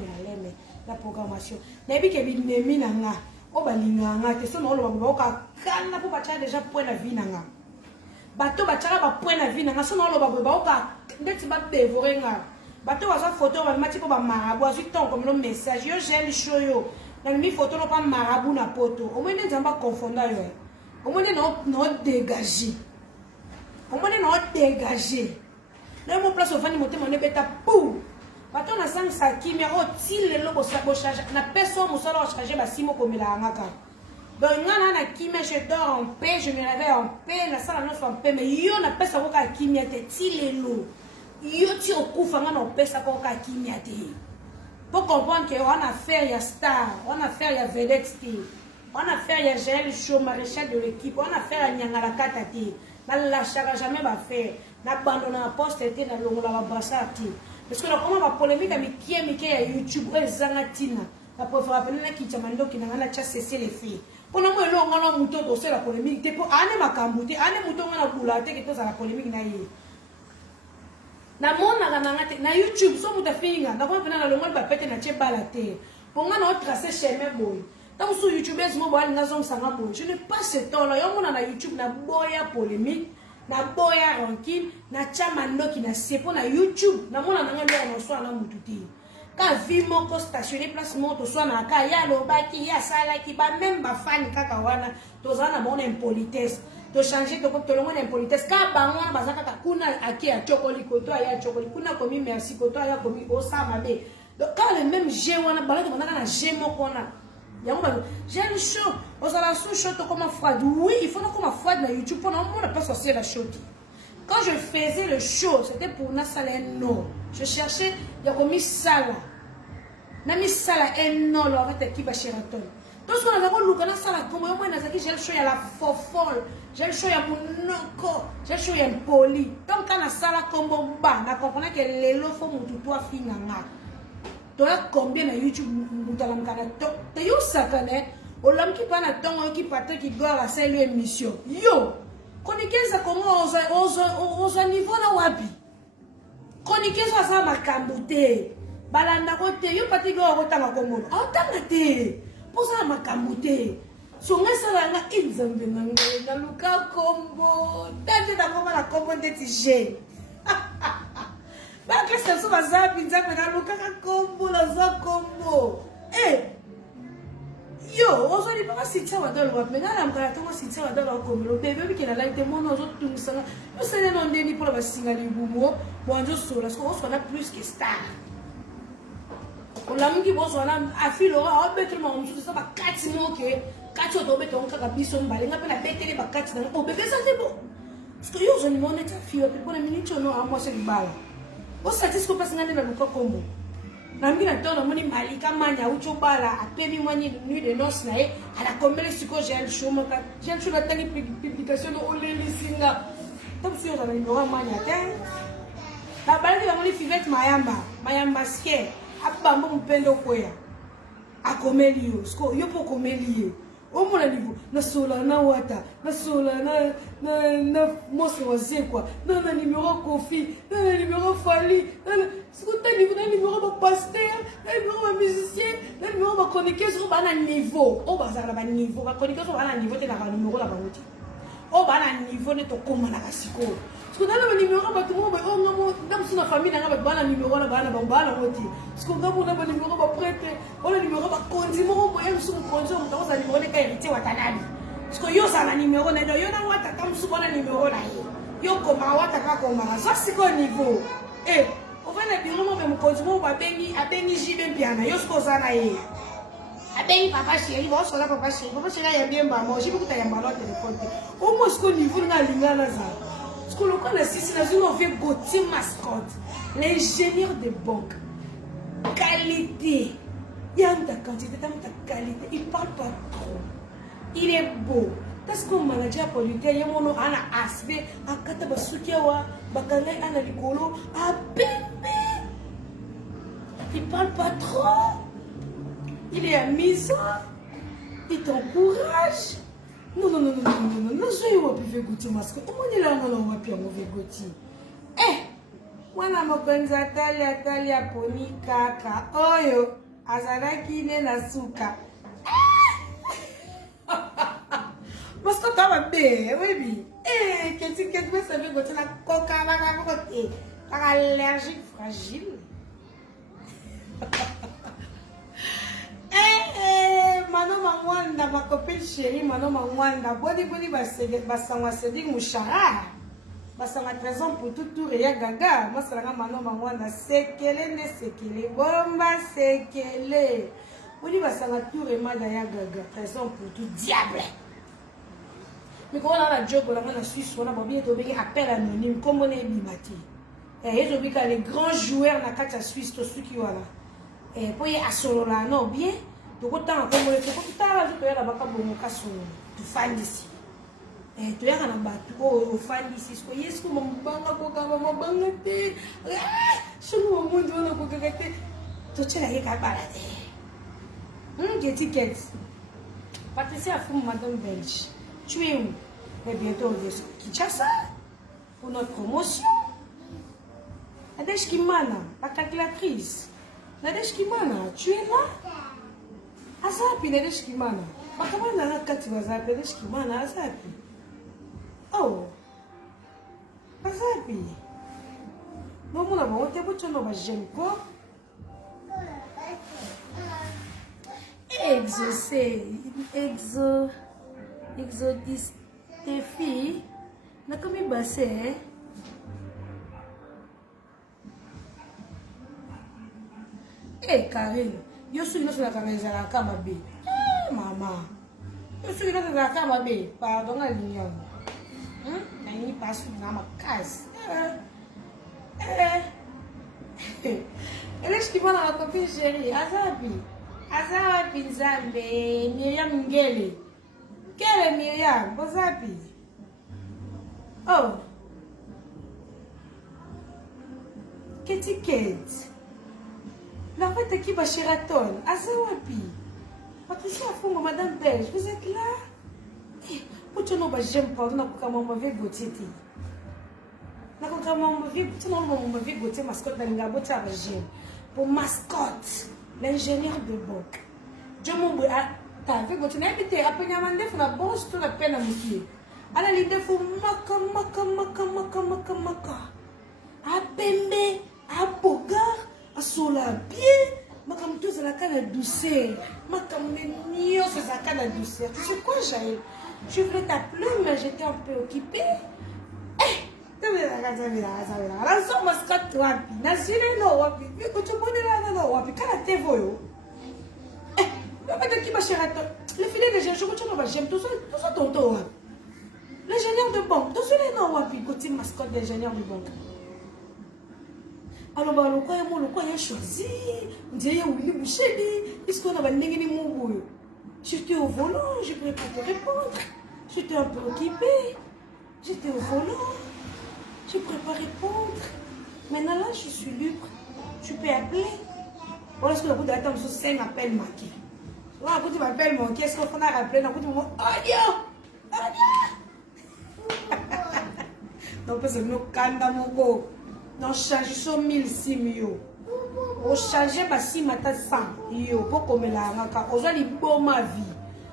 la programmation. Na bi ke bi nemi na nga. O ba linga nga te so no lo ba ka kana po ba cha déjà point la vie na nga. Bato ba cha ba point la vie na nga so no lo ba ka ndeti ba dévorer nga. Bato wa sa photo ba mati po ba marabu azu ton comme le message yo gel show yo. Na mi photo no pa marabu na poto. O mo ne nzamba confondre yo. O mo ne no dégager. O mo ne no dégager. Là mon place au vani monter mon beta pou. Bato na sang sa kimia o tile lo bo charge na personne mo sala charger ba simo komela ngaka. Donc ngana na kimia je dors en paix, je me réveille en paix, la salle non en paix mais yo na pesa ko ka kimia te tile lo. Yo ti okufa ngana pesa ko ka kimia te. Pour comprendre que on a fait ya star, on a fait ya vedette, on a fait ya gel show maréchal de l'équipe, on a fait ya nyangala katati. Na la chara jamais va faire. Na abandonné la poste était na longo la brassard. Parce que là comment va polémique avec qui ya YouTube ou zangatina. La préfère appeler na kitamando ki na cha cesser les filles. Pour nous lo ngana muto to c'est la polémique te pour ane makambuti, ane muto ngana kulate ki to za la polémique na ye. Na mona na YouTube so muta finga na kwa na longo ba pete na che balate. Pour ngana o tracer chemin boy. Tant sur YouTubers mo ba na zong sanga boy. Je n'ai pas ce temps là. Yo mona na YouTube na boya polémique. Na boya rancune, na chamando qui na sepo na YouTube, na mona na ngelo no so na mututi. Ka vi moko stationné place moto so na ka ya lo baki ya sala ki ba même ba fan kaka wana to zana bona impolitesse. To changer to longo na impolitesse ka bango bazaka ka kuna aki a chokoli koto ya chokoli kuna komi merci koto ya komi osama be. Donc quand le même jeu wana balade mona na jeu moko na j'ai le show, on a sous show comme froide. Oui, il faut comme froide dans YouTube pour ne pas sortir la show. Quand je faisais le show, c'était pour na sala no. Je cherchais, il y a comme sala. Na mi sala no lo avec qui ba Sheraton. Donc ce qu'on a vu le na sala comme moi na zaki j'ai le show ya la fofol, j'ai le show ya monoko, j'ai le show ya poli. Donc quand na sala comme ba, na comprendre que lelo faut mutu toi finanga. Combien na YouTube mutalamkana to yo sakane olam ki pana tongo ki patre ki doit la seule émission yo chroniqueuse comment on niveau là wapi chroniqueuse ça makambo te balanda ko te yo pati go otanga komona otanga te posa makambo te songa sala nga inzambe na luka kombo tante na koma na kombo ndeti je ba klasa so bazapi nzambe na luka kombo na za kombo yo ozali pas si ça va dans le rap mais là la mkaratongo si ça va dans le kombo bébé biki na like mono zo tungisa yo sele no ndeni pour ba singa libumo bonjo so parce qu'on soit plus que star on l'a mis qui bon soit là afilo a betre mo msu ça ba 4 mois que 4 to beto on kaka biso mbale nga pe na betele ba 4 na o bébé ça c'est bon parce que yo zo ni mona ta fio pe pour la minute no a moi c'est bala o satisfait pas ngane na luka kombo na mimi na tona moni malika manya ucho bala apebi mwani nuit de noces na ye ala kombele siko j'ai le show maka j'ai le show na tani publication no oleli singa tam sio za ndora manya te na bala ki moni fivette mayamba ske abamba mpendo koya akomeli yo sko yo po komeli ye o mona niveau na sola na wata na sola na mosi waze quoi na numéro Kofi na numéro Fali na sikuta niveau na numéro ba pasteur na numéro ba musicien na numéro ba chroniqueuse o ba na niveau o ba za ba niveau ba chroniqueuse o ba na niveau te na ba numéro la ba ngoti o ba na niveau ne to koma na kasiko siko na le numéro ba tout mo ba o ngamo ndam suna famille na ba na numéro la ba na ba ngoti siko ngamo na ba numéro ba prêtre o le numéro ba kondi mo bo yam su kondi mo ta za numéro ne ka hérité watanani siko yo za na numéro ne do yo na wata kam su bona numéro la yo koma wata ka koma ça siko niveau o va na biro mo be mo kondi mo ba abengi jibe mpiana yo siko za na ye abengi papa chéri bo so la papa chéri ya bien ba mo jibe kuta ya mbalo téléphone au moins siko niveau na lingana za siko lo kana sisi na zino fait Gauthier mascotte l'ingénieur de banque qualité il y a ta quantité ta qualité il parle pas trop il est beau parce que manager politique ya mono ana asbe akata basukiwa bakangai ana likolo a bébé il parle pas trop il est amusant il t'encourage non je vais pas Gauthier masque comment il a non on va pas mauvais Gauthier mwana mokonzi atali aponi kaka oyo azalaki ne na suka parce que t'as bé oui qu'est-ce que ça veut Gauthier na coca na côté allergique fragile Mano Mangwanda, ma copine chérie, Mano Mangwanda, boni basangwa Cédric Mouchara, basangwa présent pour tout tour et gaga, moi c'est la Mano Mangwanda, sekele ne sekele, bomba sekele, boni basangwa tour et ma ya gaga, présent pour tout diable. Mais quand on a la job, on a la Suisse, on a bien trouvé appel anonyme, comme on est bimati. Et ils ont vu que les grands joueurs na kata Suisse, tous ceux qui sont là, et pour y assurer là, non bien. Donc autant comme on le fait tout à l'heure, tu as la baka bomoka sur tu fan d'ici. Et tu as un batu au fan d'ici. Ce que est-ce que mon banga koka maman bangate. Je nous au monde on a kokate. Tu tu la yeka balade. Get tickets. Patricia Fou madame belge. Tu es où? Et bientôt on vient Kinshasa pour notre promotion. Nadège Kimana, la calculatrice. Nadège Kimana, tu es là? Azapi Nadège Kimana. Bakamana na kati wazapi Nadège Kimana azapi. Oh. Azapi. Non mon amour, on t'a beau no ba j'aime quoi? Exodus tes filles. Na comme bassé. Karine. Yo suis là sur la caméra la kamabe. Maman. Yo suis là sur la kamabe. Pardon à l'union. Nani passe na ma case. Elle est qui va la copine chérie. Azapi Nzambe. Myriam Ngele. Quelle est Myriam? Bozapi. Oh. Kitty Kate. La fête qui va chez Raton, Azawapi. Patricia Fongo, Madame Belge, vous êtes là? tu n'as j'aime pas, on a comment mauvais beauté. On a comment mauvais, tu n'as pas mauvais beauté mascotte dans la beauté avec j'aime. Pour mascotte, l'ingénieur de banque. Je m'en vais à ta vie, tu n'as pas à peine à mander, faut la bosse, tu la peine à mouiller. À la limite, il faut maka. À pembe, à boga, à sola bien. Makam tout c'est la canne douceur. Makam mignon c'est la canne douceur. Tu sais quoi, Jaël? Je voulais t'appeler, mais j'étais un peu occupée. Eh, la somme mascotte wapi. Nazile no wapi. Tu bonne là no wapi. Kana te voyo. Eh, le fait qui va chérir le filet de jeu, tu n'as j'aime tout ça tonton. L'ingénieur de banque. Tout ça no wapi. Côté mascotte d'ingénieur de banque. Alors, le quoi a choisi. On dirait oui, Boucheli. Est-ce qu'on a pas négligé mon boulot? J'étais au volant, je ne pouvais pas te répondre. J'étais un peu occupée. J'étais au volant. Je ne pouvais pas répondre. Maintenant, là, je suis libre. Tu peux appeler. Voilà ce que le coup d'attendre sur 5 appels manqués. Là, quand tu m'appelles manqué, est-ce qu'on a rappelé? Non, quand tu me dis, non, parce que nous, quand mon beau. Non, change sur 1000 simio. On change si matin 100 yo pour comme la ngaka. On a les bons ma vie.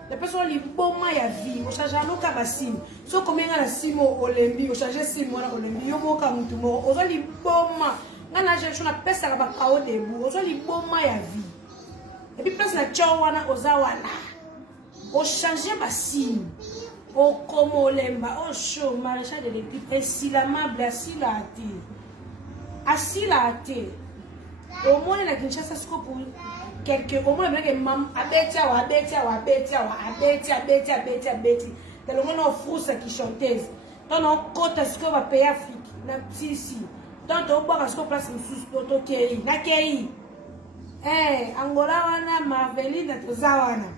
Les personnes les bons ma ya vie. On change à l'oka basim. So comme on a simo olembi, on change simo na olembi. Yo mo comme tout mo. On a les bons ma. Ngana je na pesa ba kao debu. On a les bons ma ya vie. Et puis place la chawana ozawana. On change basim. O comme olemba. O show maréchal de l'équipe. Et si la mable assis la ati. Assis la ati. Au moins, il a une chasse pour quelques. Au moins, il y a une maman. Abeti. Le monde en frousse qui chanteuse. Tant on compte ce qu'on va payer Afrique. Si. Tant on boit ce qu'on place sous d'autres pays. Nakei. Angola wana Marveline to Zawana.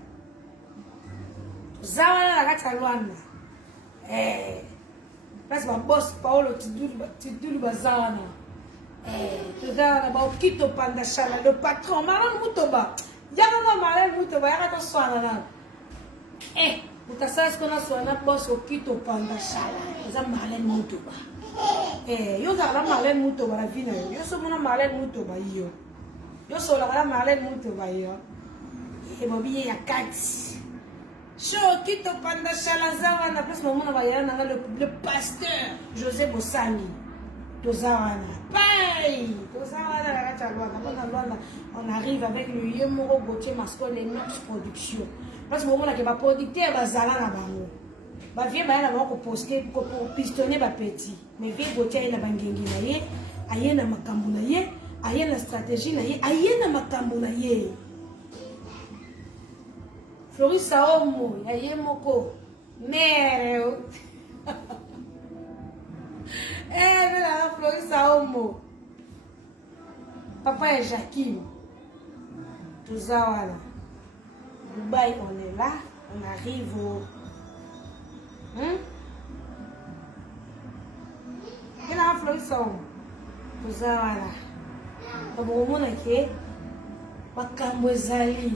Zawana la Cataluana. Parce que boss Paolo Tidulu Zawana. Tuzana ba okito panda shala le patron maran mutoba yanga maran mutoba yanga to swana na utasas kona swana boss okito panda shala za maran mutoba yo za la maran mutoba la vina yo so mona maran mutoba yo so la maran mutoba yo bobiye ya kati sho okito panda shala za wana plus mona ba yana le pasteur José Bossani Tozawana. Pareil. Tozawana la Cataluana. On arrive avec le Yemoro Gauthier Mascon et Nox Production. Parce que au moment où va producteur bazala na bango. Ba vie ba na bango poster pour pistonner ba petit. Mais vie Gauthier na bangengi na ye, aye na makambu na ye, aye na stratégie na ye, aye na makambu na ye. Floris Saomo, aye moko. Mère. Mais la Floris Saomo. Papa et Jacqueline. Tout ça, voilà. Dubaï, on est là. On arrive au. Et la Floris Saomo. Tout ça, voilà. Donc, au monde, ok. Makambo ezali.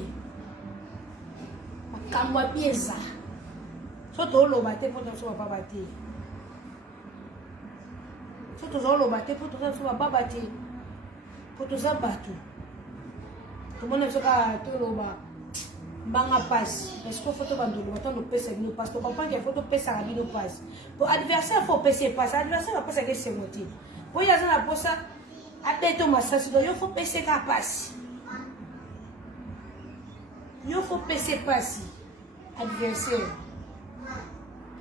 Makambo abieza. Soto lo bate pour te faire pas battre. Pour tous les battre, pour tous les battre, pour tous les battre. Tout le monde est tout le bas. Banga passe. Est-ce qu'il faut que nous passions nous passe? Pour comprendre qu'il faut que nous passions nous passe. Pour adversaire, il faut passer passe. Adversaire va passer avec ses motifs. Pour y aller à la poste, à tête au massage, il faut passer qu'à passe. Il faut passer passe. Adversaire.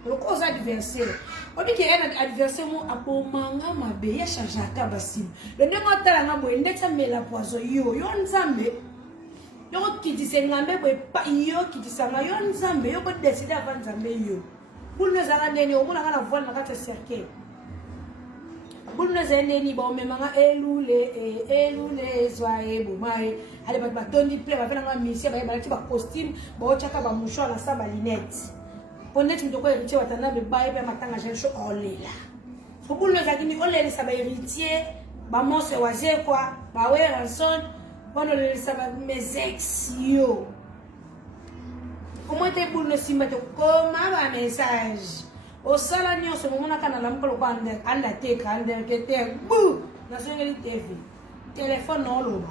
Le cause adversaire. On dit qu'il y a un adversaire qui a un mabe, il a changé à Kabasim. Le nom de la mabe, il a la poison. Yo, nzambe. Yo qui dit c'est nzambe, yo qui dit ça, yo nzambe, yo peut décider avant nzambe yo. Pour nous arranger, on va la voir dans notre cercle. Pour nous arranger, bon, mais maman, elule, soyez boumae. Allez, bah, Tony Play, va faire un mission, bah, tu vas costume, bah, tu vas mouchoir la saba linette. Pour nous, tu dois héritier, tu vas bailler, puis maintenant, j'ai chaud, on est là. Pour nous, on est là, ça va héritier, bah, moi, c'est oisé, quoi, bah, ouais, rançon, bon, ça va mes ex, yo. comment tu boule le simbato comment un message au salon ce moment là quand on peut le prendre à la tête à la tête bou national TV téléphone non lo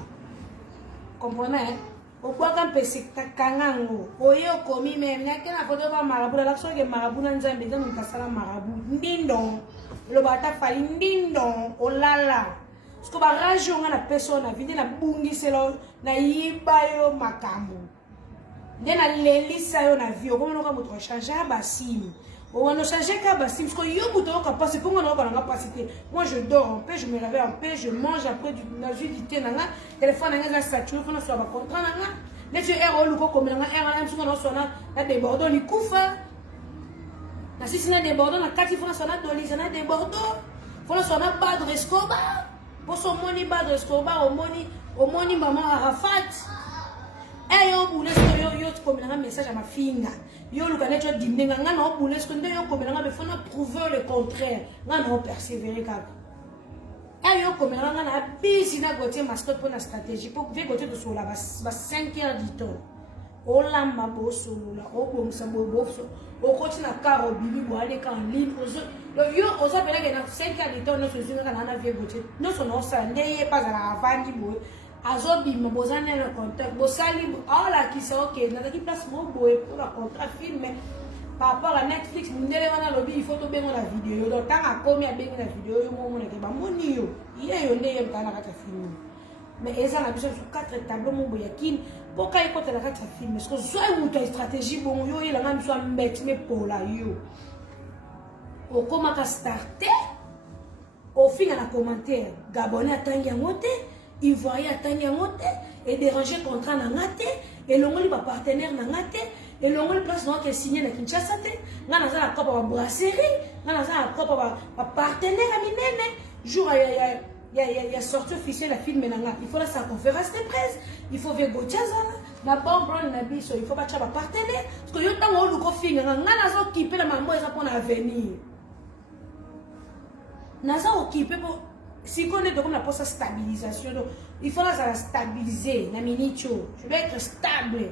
comprenez au quoi quand pèse kangango oyo komi même na kana photo ba marabout la so que marabout na nzambe dans un kasala marabout ndindon lo bata fali ndindon olala ce que ba rajo nga na personne na vide na bungi selo na yiba yo makambo ndena lelisa yo na vie okomona ka moto changer ba sim on va changer ka ba sim parce que yo moto ka passer pour nga na ka capacité moi je dors un peu je me réveille un peu je mange après du na jus du thé nanga téléphone nanga za saturé fona so ba contrat nanga ne tu ero luko komela nga ero na msuko na so na débordo ni kufa na sisi na débordo na kati fona so na dolisa na débordo fona so na Badr Escobar pour son moni Badr Escobar au moni maman Arafat yo boule yo komela nga message à ma fille yo luka ne tu dindenga nga na boule ce que ndo yo komela nga be fona prouver le contraire nga na persévérer ka yo komela nga na bisi na gote mascotte pour la stratégie pour ver gote de sur la ba 5 heures du temps o la mabo solo la o bomsa bobo o koti na karo bibi bo ale kan ligne yo oza pele que na 5 heures du temps no se zunga na vie gote no so no sa ndeye pas à la vandi bo azobi mabozane le contact bosali ala qui c'est OK na qui place mon boy pour la contrat film par rapport à Netflix ndele wana lobby il faut to bengo la vidéo donc tant a komi a bengo la vidéo yo mo ke ba moni yo ye yo ndeye mtana kata film mais eza na biso sur 4 tableaux mo boya kin poka ikota la kata film parce que soit ou ta stratégie bon yo il a même soit mbet mais pour la yo o koma ka starter au fin à la commentaire gabonais atangi yangote Ivoirien atangi yangote et déranger contrat na ngate et longoli ba partenaire na ngate et longoli place no ke signé na Kinshasa te ngana za la kopa ba brasserie ngana za la kopa ba partenaire a minene jour ya sortie officielle la film nanga il faut la sa conférence de presse il faut ver gochazana na bon brand na biso il faut ba chaba partenaire parce que yo tango luko finga ngana za occupé la mambo eza pour l'avenir na za occupé pour si on est comme la poste stabilisation donc il faut la stabiliser na minicho je vais être stable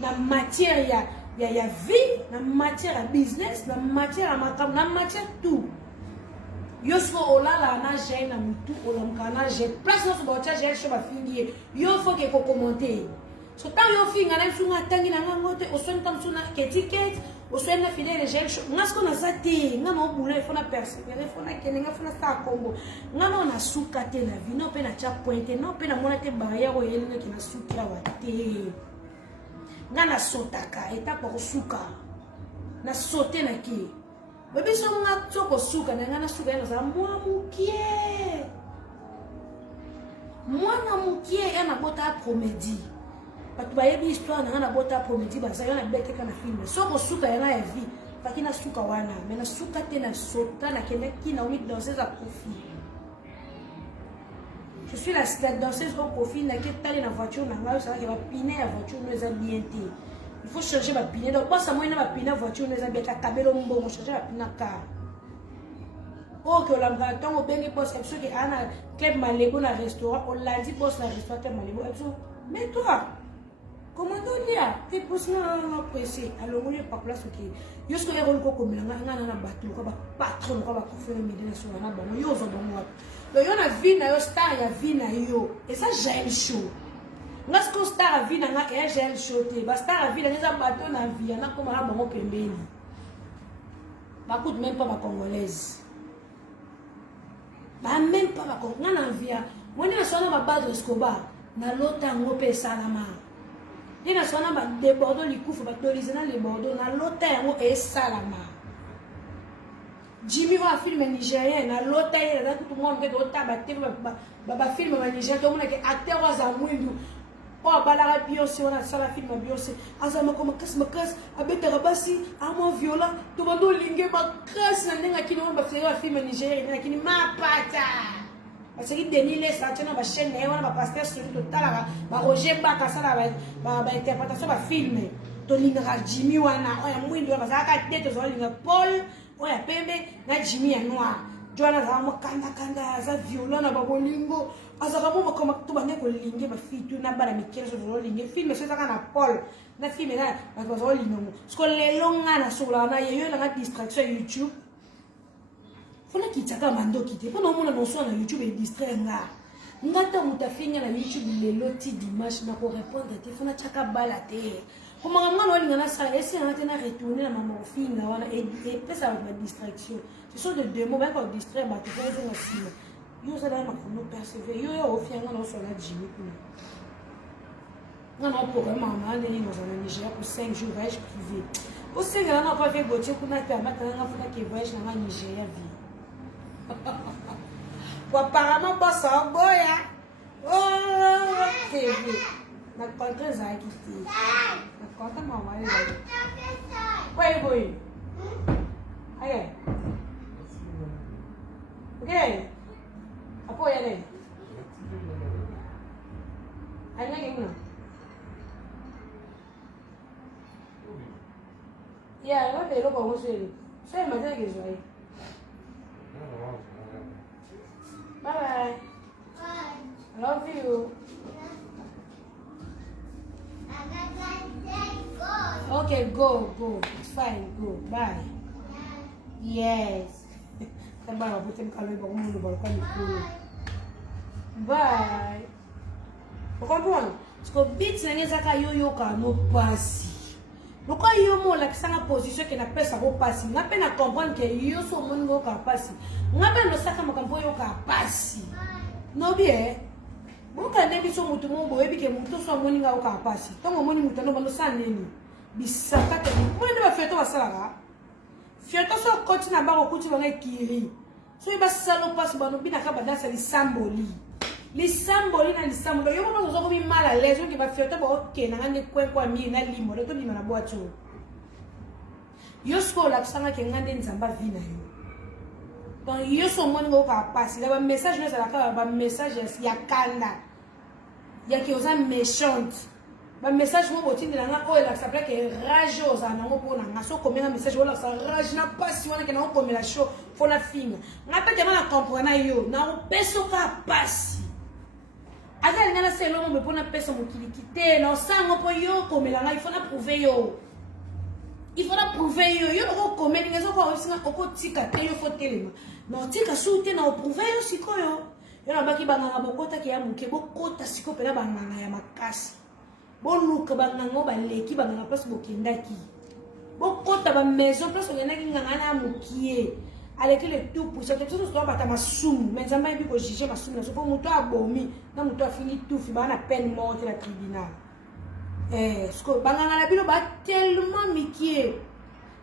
na matière ya vie na matière à business na matière à makam na matière tout yo so olala na j'ai na mutu olamkana j'ai place no so ba cha j'ai choba fingi yo faut que ko commenter so tant yo finga na sunga tangi na ngote o son tam suna etiquette o so na fidèle j'ai ngasko na zati ngama obula faut na persévérer faut na kelenga faut na sa kombo ngama na suka te na vie no pe na cha pointe no pe na mona te barrière o yele ki na suka wa te ngana sotaka eta ko suka na sote na ki bébé so nga tsoko suka na ngana suka na za mwa mukie ya na bota comédie parce que bayebi histoire na bota comédie ba za na bete kana film so ko suka ya na vie pakina suka wana mais na suka te na sota na kende ki na omi danser à profit je suis la danseuse au profit na ke tali na voiture na nga ça va piner la voiture nous a bien été il faut changer ma pine donc pas ça moi na pine voiture nous a bien ta kabelo mbongo changer la pine car oh que la temps au bengi boss et ceux qui ana club malego na restaurant on l'a dit boss na restaurant malego mais toi comment on y a t'es boss na pressé alors on est pas place qui yo ce que rôle ko comme nga na bateau ko ba patron ko ba ko faire medina sur na bon yo zo bon wa donc yo na vie na yo star ya vie na yo et ça j'aime chaud ngas ko star a vie na nga et j'aime chaud te ba star a vie na za bateau na vie na ko ma bon pembeni ba coûte même pas ma congolaise ba même pas ma congolaise na vie moi na sona ba Badr Escobar na lota ngope salama na sona ba de Bordeaux likufu ba dolizana le Bordeaux na lota yango e salama Jimmy va film nigérien na lota ile da tout monde que lota ba te ba film ba nigérien to mona ke acteur wa za mwindu o balara Beyoncé on a sala film Beyoncé azama comme makas abeta rabasi amo violent to bando linge ba kras na ndenga kino ba film nigérien na kini mapata parce que Denis les ça tient ba chaîne et on ba pasteur sur total ba Roger Baka ça ba interprétation ba film to linga Jimmy wana o ya mwindu ba za ka tete zo linga Paul o ya pembe na Jimmy ya noir Joana zama kanda za violent na babolingo azaka mo makoma to bane ko linge ba fitu na bana mikelo so linge film so saka na Paul na film na ba ko lingo sko lelo ngana so la na yeyo na distraction YouTube fona kitaka mando kite pona mona no so na YouTube e distraire ngata mutafinya na YouTube lelo ti dimanche na ko répondre te fona chaka bala te comme on a dit, ça essaie de retourner la maman fille et ça va distraction. Ce sont des deux mots, même quand on distrait, bah tu fais un aussi. Yo ça donne ma persévérer. Yo au final on sur la Jimmy. Non pour maman aller dans un Niger pour 5 jours voyage privé. Au Sénégal on n'a pas fait Gauthier pour nous permettre on a fait que voyage dans Nigeria vie. Pour apparemment pas ça boya. Oh TV. Na contra za kiti. Na conta mamãe. Oi, boy. Aí. Okay. Apoia ele. Aí não é que não. Yeah, eu vejo como você. Sai mais é que isso aí. Bye bye. I love you. Okay, go. It's fine, go. Bye. Yes. Bye. Vous comprenez? Parce que bit n'est pas que yo ka no passi. Pourquoi yo mo la kisanga position que na pesa ko passi. Na pe na comprendre que yo so mon go ka passi. Na pe no saka makambo yo ka passi. No bien. Muka nebi so mutu mo bo ebi ke mutu so moni nga o ka passi. Tongo moni mutu no bando sa neni. Bisaka te mo ne ba feto basala ga. Feto so koti na ba ko kuti ba kiri. So iba salo passi ba no bina ka ba dansa li samboli. Li samboli na li samboli. Yo mo zo ko mi mala lezo ki ba feto ba okay na ngane kwenkwa mi na limo to bima na boacho. Yo sko la kusanga ke ngande nzamba vina yo. Donc yo so moni nga o ka passi. La ba message no sala ka ba message ya kanda. Ya qui osa méchante ba message mo botindi nanga oyo la s'appelle que rage osa nango pona ngaso komela message wala sa rage na pasi wana ke na komela show fona finga ngapa ke na comprendre yo na peso ka pasi azali ngana selo mo pona peso mo kilikite na sango po yo komela nga il faut na prouver yo yo ko komela ngaso ko osinga ko tika te yo faut telema na tika soute na prouver yo sikoyo. Yana baki banganga bokota ke ya muke bokota siko pela banganga ya makasi. Boluka banganga baleki banganga place bokendaki. Bokota ba maison place onyenaki nganga na mukie. Aleki le tout pour ça que tout soit bata masumu. Mais nzamba ebi ko juger masumu na so po muto abomi na muto afini tout fi bana peine morte la tribunal. Sko banganga na bino ba tellement mikie.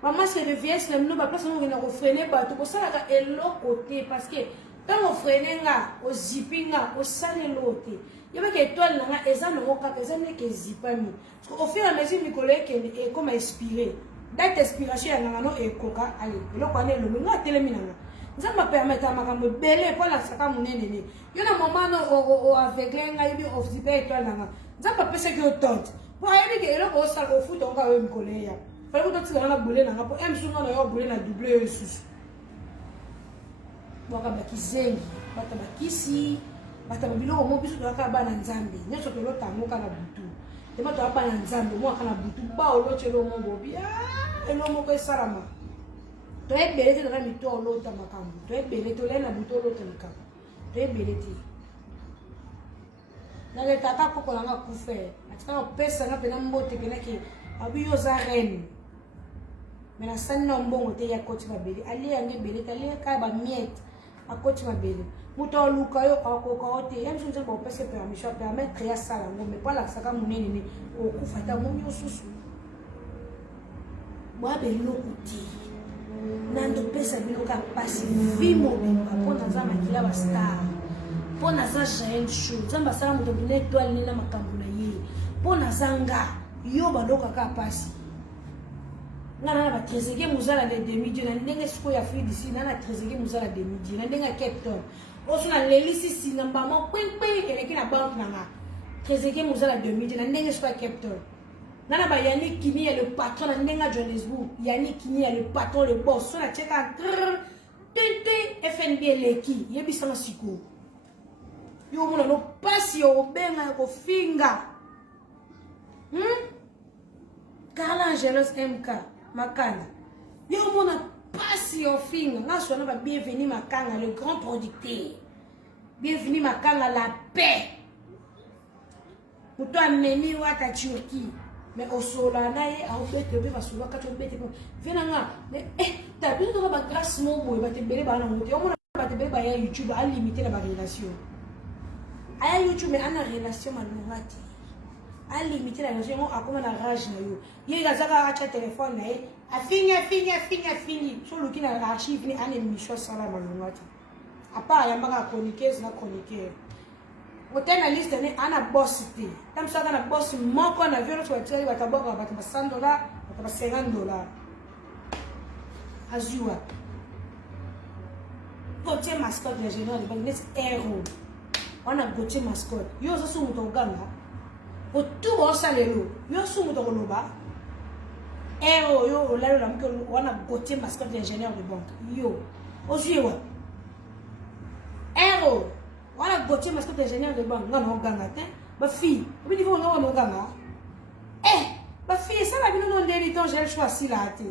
Maman c'est de vieille c'est no ba place on ngena ko freiner ba to ko sala ka elo côté parce que quand on freine nga, on zippinga, on sale l'autre. Il y a des étoiles là, et ça ne va pas, ça n'est que zippami. Parce qu'au fur et à mesure, mes collègues est comme inspiré. D'être inspiration, il y a un et coca, allez, le connaît le monde, la télémina. Ça me permet à ma caméra belle pour la saka mon ennemi. Il y a un moment avec un gars, on zippe étoile là. Ça peut pas se que au tente. Pour aller que là, on s'en fout, on va me coller. Fallait que tu la boule là, pour un souvent on a boule na doublé sous. Waka bakizengi bata bakisi bata biloko mo biso toka bana nzambe nyoso tolota ngo kana butu tema to bana nzambe mo kana butu ba olochelo mo bobi elo mo ko sarama to ebele te na mito olota makambo to ebele to lena butu olota makambo to ebele te na le tata poko langa kufe atika pesa na pena mbote pena ki abiyo za reine mena sanna mbongo te ya koti babeli ali yange bele tali ka ba miette a koti mabele muto luka yo ko te yam sunze bo pese permission permettre ya sala ngo mais pas la saka munene ne o kufata mo yosusu bwa be lokuti nando pesa biloka pasi vimo bimba pona za makila ba star pona za giant show zamba sala muto bine étoile ni na makambo na ye pona zanga yo badoka ka pasi nana ba trésorier muzala de demi-dieu na ndenge siko ya Afrique d'ici nana trésorier muzala de demi-dieu na ndenge Cape Town osuna lelisi sina mbamo kwenkwe keleki na banque nanga trésorier muzala de demi-dieu na ndenge siko ya Cape Town nana ba Yannick Kini le patron na ndenge Johannesburg Yannick Kini le patron le boss so na cheka tui FNB leki yebisanga siko yo mona no pasi yo benga ko finga Carla Angelos MK makanga yo mona pasi yo finga ngaso na ba bienvenue makanga le grand producteur bienvenue makanga la paix muto ameni wata Turquie mais au solana ye a obete be basula ka tobete ko venanga mais ta bien do ba grâce mo boy ba te bele ba na muto yo mona ba te bele ba ya YouTube a limiter la relation aya YouTube mais ana relation malongati a limiter la relation on a comme na rage na yo ye ga zaka acha téléphone na ye a fini so luki na archive ni ane mission sala malongati apa ya mbanga chroniqueuse na chroniqueur Ote na liste ne ana boss te. Tam sa na boss moko na vero to tsari bataboka bataba $100, bataba $50. Azua. Gauthier mascotte de général de Bangladesh héros. On a Gauthier mascotte. Yo so sumu to ganga. O tu o salelo. Yo sumu to loba. Héros yo o lalo la mko on a Gauthier mascotte de général de banque. Yo. Ozuewa. Héros. Voilà, Gauthier, mascotte ingénieur de banque. Non, non, ganga, ma fille. Vous dites, non, non, ganga. Ma fille, ça va bien, non, non, j'ai le choix si là, tu.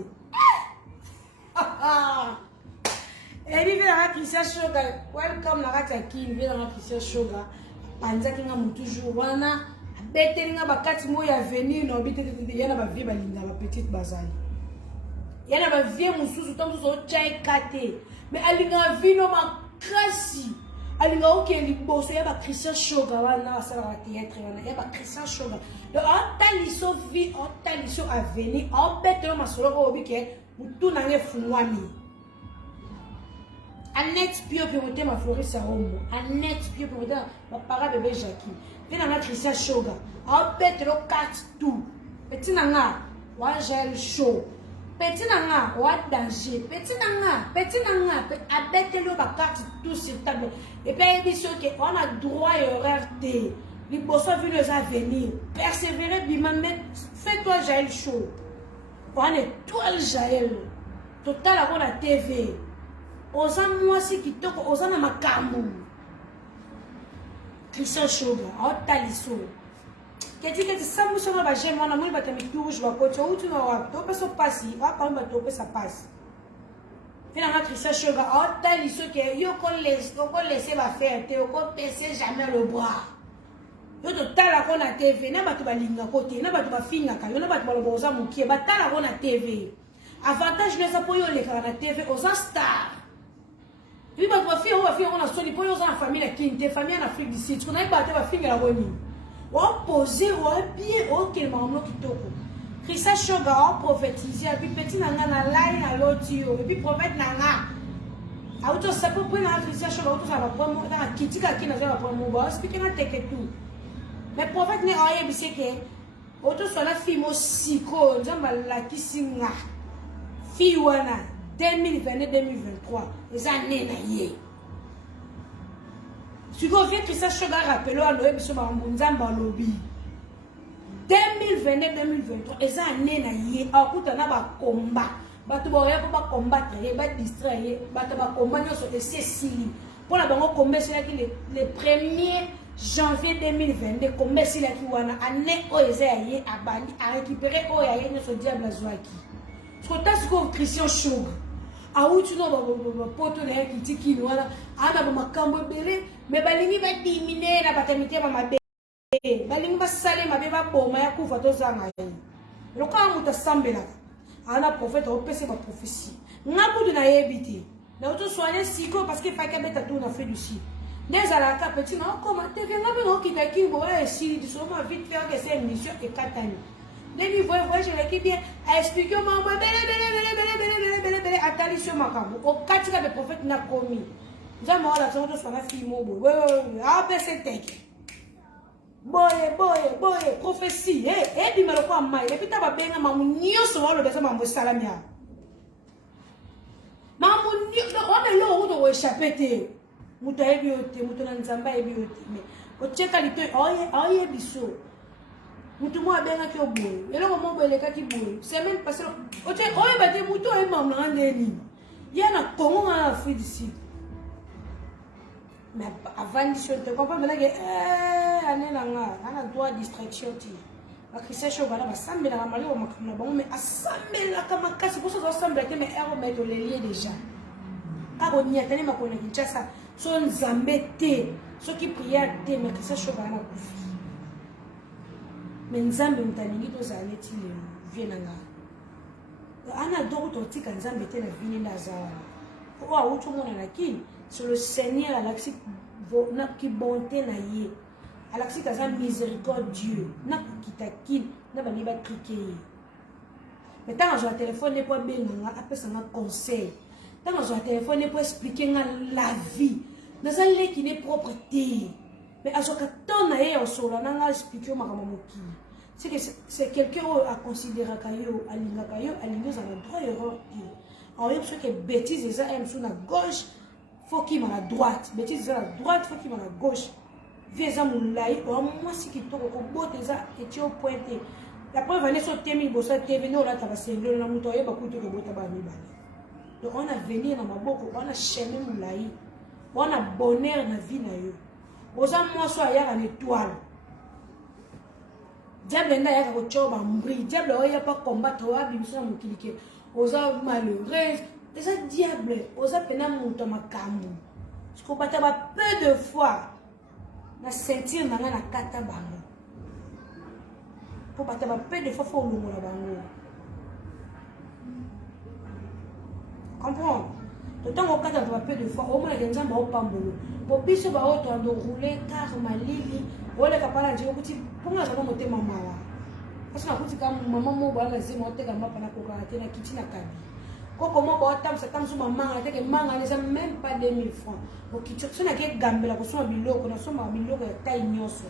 Et il vient à Christian Shoga. Welcome, la rataki, il vient à Christian Shoga. Panza qui n'a toujours, wana. Betelinga bakati mo ya venir, no, bite, yana ba vie, balinga, ma petite bazali. Yana ba vie, mousou, tant que ça, tchai kate. Mais alinga vie, no, ma crassi. Alinga oke liboso ya ba Christian Shoga wana asala théâtre wana ya ba Christian Shoga le otaliso vie otaliso avenir obetelo masolo ko obike mutu na nge fungwami Annette Pio Piomote ma Florissa Homo Annette Pio Piomote ma para bébé Jackie vena na Christian Shoga obetelo cat tout petit nanga wa gel show petit nanga wa danger petit nanga abetelo ba carte tout sur table et puis il dit que on a droit et horaire de les boss vu les avenir persévérer bima mettre fais-toi Jaël show on est toi Jaël total à la TV osa moi si qui toko osa na makambu Christian Shoga otaliso Keti samu soma ba j'aime na muli ba tami touche ba coach ou tu na to peso passi wa pa ba to pesa passe finalement Christian Shoga otaliso que yo ko laisser ba faire te ko passer jamais le bras yo to tala ko na TV na ba to ba linga côté na ba to ba finga ka yo na ba to ba lo boza mukie ba tala ko na TV avantage les apoyo le ka na TV aux star puis ba to ba fi on a soli po yo za famille na kinte famille na Afrique du Sud ko na ba te ba finga la woni opposé ou bien ok maman qui toko Christian Shoga prophétiser et puis petit nanga na lai na lotio et puis prophète nanga auto ça peut prendre Christian Shoga auto ça va prendre na kitika qui na za va prendre ba expliquer na teke tout mais prophète ne aye biseke auto so la fille mo siko nzamba la kisinga fille wana 2022 2023 les années na ye si vous voyez que ça Shoga rappelle à l'OEB sur Nzamba lobby 2022-2023 et ça année na yé a kutana ba combat bato boya ko ba combattre ba distraire bato ba combat nyoso de Cécile pour la bango combat c'est le 1er janvier 2022 combat c'est la ki wana année o eza yé abandi a récupérer o ya yé nyoso diable azwaki so tas ko Christian Shoga a utu no ba poto na kitiki no wana ana ba makambo bele me balingi ba diminer na batamite ba mabe balingi ba sale mabe ba boma ya kufa to zanga ye loka muta sambela ana prophète o pese ba prophétie ngabudu na yebiti na utu soigner siko parce que faka beta tout na fait du si les ala ka petit na comment te que ngabu no kitaki bo e si du so ma vite faire que c'est une mission et katani les niveaux je l'équipe bien expliquer moi bele atali sur makambo o katika be prophète na komi nzama wala tsoto swana fimo boy a pese tek boy prophétie bi malo kwa mai et puis ta ba benga mamu nyoso walo besa mambo salamia mamu nyoso on est là où do échapper te muto ebi ote muto na nzamba ebi ote mais o cheka lito oye biso mutu mo abenga ki oboy eloko mo boy leka ki boy semaine passée o che oye bate muto e mamu na ndeni Il y a un Congo en Afrique d'ici. Mais avant, tu comprends, mais là, il y a un droit de distraction. Bakisa show bana basambela ka mali o makamna bango mais asambela ka makasi pour ça asambela te mais ero mettre le lien déjà abo nia tani makona kinchasa so nzambe te so ki prière te mais kisa show bana kufi mais nzambe mtaningi to zane ti le vienanga ana doko to tika nzambe te na vini ndazawa o a uto mona na kini sur le Seigneur alaxi na ki bonté na ye alaxi kaza miséricorde Dieu na kita kin na bani ba cliquer mais tant que je téléphone n'est pas bien après ça un conseil tant que je téléphone n'est pas expliquer la vie dans un lait qui n'est propreté mais à ce que tant na ye osola na expliquer makama moki c'est que c'est quelqu'un à considérer kayo alinga za na droit erreur en même ce que bêtise ça aime sur la gauche faut qu'il m'a à droite bêtise à droite faut qu'il m'a à gauche viens moulai au moins si qui toko ko bote za etio pointé la preuve est sur temi bossa TV no la taba senglo na muto yeba kuto ko bota ba mi ba donc on a venir na maboko on a chemin moulai on a bonheur na vie na yo boza moi so ya ka étoile diable nda ya ko choba mbri diable o ya pas combattre wa bimso na mukilike oza malheureux déjà diable oza pena muto makambu parce que bata ba peu de fois na sentir nanga na kata bango pour bata ba peu de fois faut longola bango comprends d'autant qu'on kata ba peu de fois au moins les gens ba opambolo bo biso ba auto ando rouler car malili wala kapala nje ukuthi ponga za motema mala parce que akuti kama mama mo ba lazima oteka mapa na koka tena kitina kabi comment on tam ça tam suma manga teke manga les même pas 2000 francs donc tu sais na ke gambela ko suma biloko na suma biloko ya taille nyoso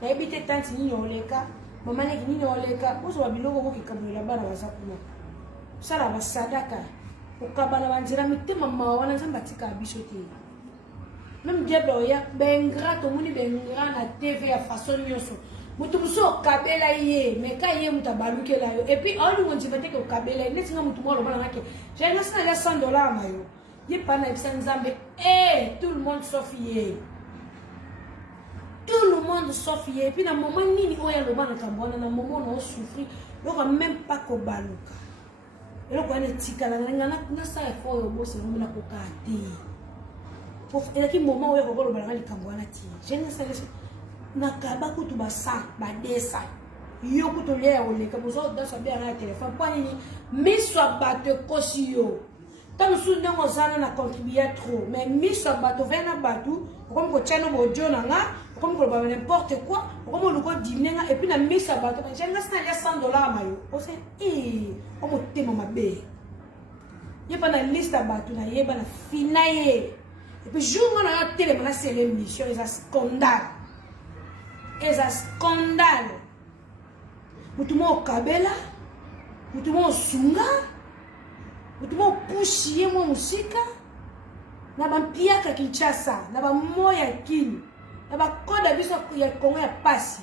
na ebite tanti ni oleka mama ne ni oleka ko suma biloko ko kikabula bana bazakuna sala basadaka ukabana banjira mitema mama wana nzamba tika bisote même diable ya bengra to muni bengra na TV ya façon nyoso mutu muso kabela ye mais ka ye mutabaluke la yo et puis on lui dit que kabela ne tinga mutu mo lo bana ke j'ai na sana $100 mayo ye pana ibsa nzambe tout le monde sauf ye tout le monde sauf ye et puis na moment nini oya lo bana kambona na moment no souffrir yo même pas ko baluka et lo kwa ne tika la na sa effort yo bosse mo na ko kati pour et qui moment oya ko lo bana li kambona ti j'ai na sana nakaba kutu basa badesa yo kutu le oleka bozo dasa bien na téléphone pas ni miswa bato kosiyo tant sous ndongo zana na contribuer trop mais miswa bato vena bato comme ko chano mo jona nga comme ko ba n'importe quoi comme lo ko dinenga et puis na miswa bato j'ai na $100 mayo o se o mo tema mabe ye pa na liste bato na ye ba na finaye et puis jour na yo télé na c'est l'émission les scandale. C'est un scandale. Mutumo kabela, mutumo sunga, mutumo pushie mo musika, na bampia ka Kinshasa, na ba moya kini, na ba koda biso ya Congo ya pasi.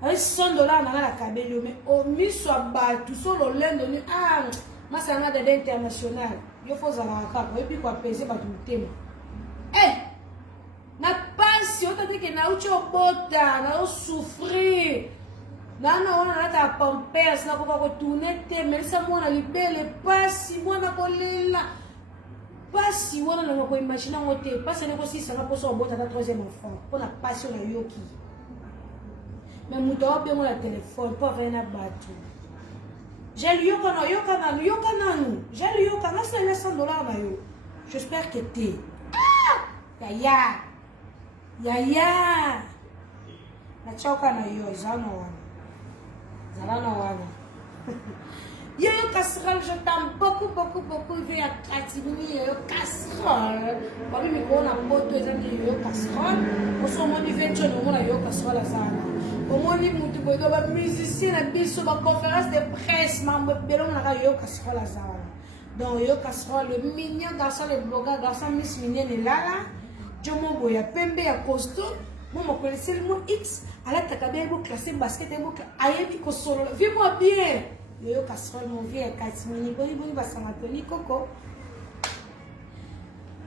Avec $100 na la kabelo mais au miso ba tout solo lendo ni masanga de international. Yo faut la ka et puis quoi peser ba tout tema. Na pasi on dit que na ucho bota na souffrir na ona ta pampers na ko tourner te mais ça moi na libele pasi moi na kolela pasi wana na ko imaginer ngote pasi ne ko si ça na poso bota ta troisième enfant pour la passion na yoki mais muto bien mon téléphone pour venir na batu j'ai lu yokana j'ai lu yokana c'est $100 na yo j'espère que t'es Yaya nachoka na yo zana wana yo casserole je t'aime beaucoup il y a Katimini yo casserole babi mi ko na poto ezali yo casserole oso moni venture no mona yo casserole azana omoni mutu bodo ba musicien na biso ba conférence de presse mambo belong na yo casserole azana donc yo casserole le mignon garçon le blogueur garçon miss mignonne là Jomo boya pembe ya costaud moi connaissais le mot X à la takabé bo classé basket et bo ayebi ko solo vis-moi bien yo casserole mon vieux Katimini boni ba sangatoni koko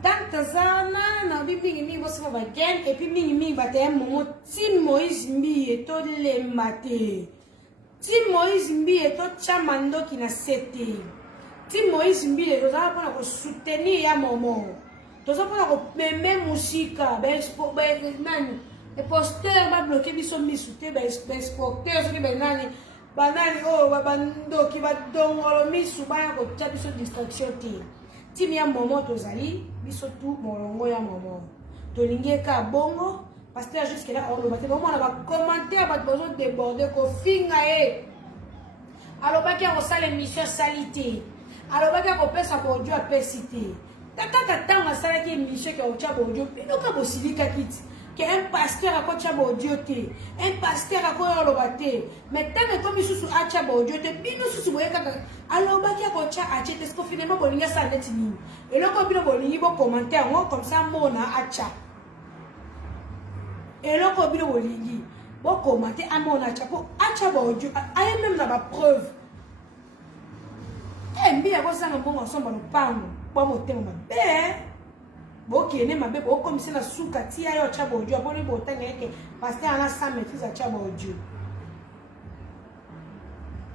tant tazana na mingi bosi va bagen et puis mingi bataye momo ti Moïse Mbi to le maté ti Moïse Mbi to chamando ki na sete ti Moïse Mbi to za pona ko soutenir ya momo to za pona ko meme musika nani e poster ba bloquer biso misute ba exporter so ki nani banani oh babando ki ba dongolo misu ba ko tcha biso distraction ti timi ya momo tozali biso tout molongo ya momo tolingi ka bongo parce que jusque là on le battait bon on va commenter ba besoin déborder ko finga e aloba ki on sale mission salité aloba ki ko pesa ko Dieu a pesité tata tanga sala ki mission ki o chabo Dieu pino ka bosilika kiti que un pasteur a quoi chabo Dieu te un pasteur a quoi aloba te mais tant que comme sous a chabo Dieu te bino sous boye kaka aloba ki ko cha a chete ko finalement bolinga sa net ni et là ko bino bolingi bo commenter ngo comme ça mona acha et là ko bino bolingi bo commenter a mona acha po acha bo Dieu a même na ba preuve mbi ya ko sanga bongo ensemble no pango po motema be boke ne mabe bo comme si na suka tia yo chabo Dieu abone bo tanga yake pasteur ana sa maîtrise a chabo Dieu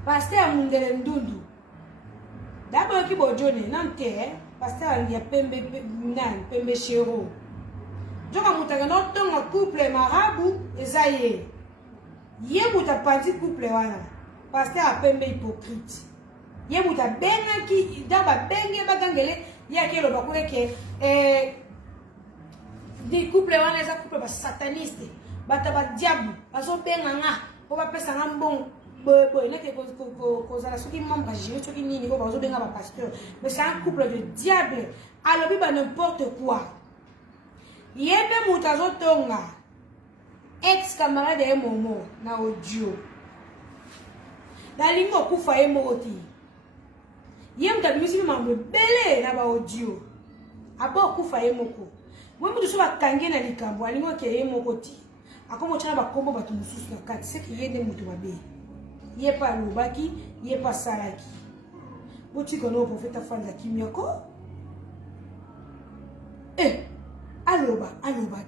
pasteur mundele ndundu d'abord ki bo jone nante pasteur ya pembe nan pembe chero joka mutanga no tonga couple marabu ezaye ye muta pandi couple wana pasteur a pembe hypocrite ye muta benga ki daba benge bagangele ya ke lo bakure ke des couples wana eza couple ba sataniste bata ba diable baso benga nga po ba pesa nga mbongo boy nete ko zala soki membre jésus soki nini ko bazo benga ba pasteur mais c'est un couple de diable alobi ba n'importe quoi yebe mutazo tonga ex camarade e momo na audio dalingo kufa e moti yem tabimisi mambe bele na ba audio abo kufa e moko moi mutu so bakange na likambo alingo ke ye moko ti akomo tshana bakombo bato mususu na kati c'est que yende mutu mabe ye pa lobaki ye pa salaki boti kono profeta fanda kimyako aloba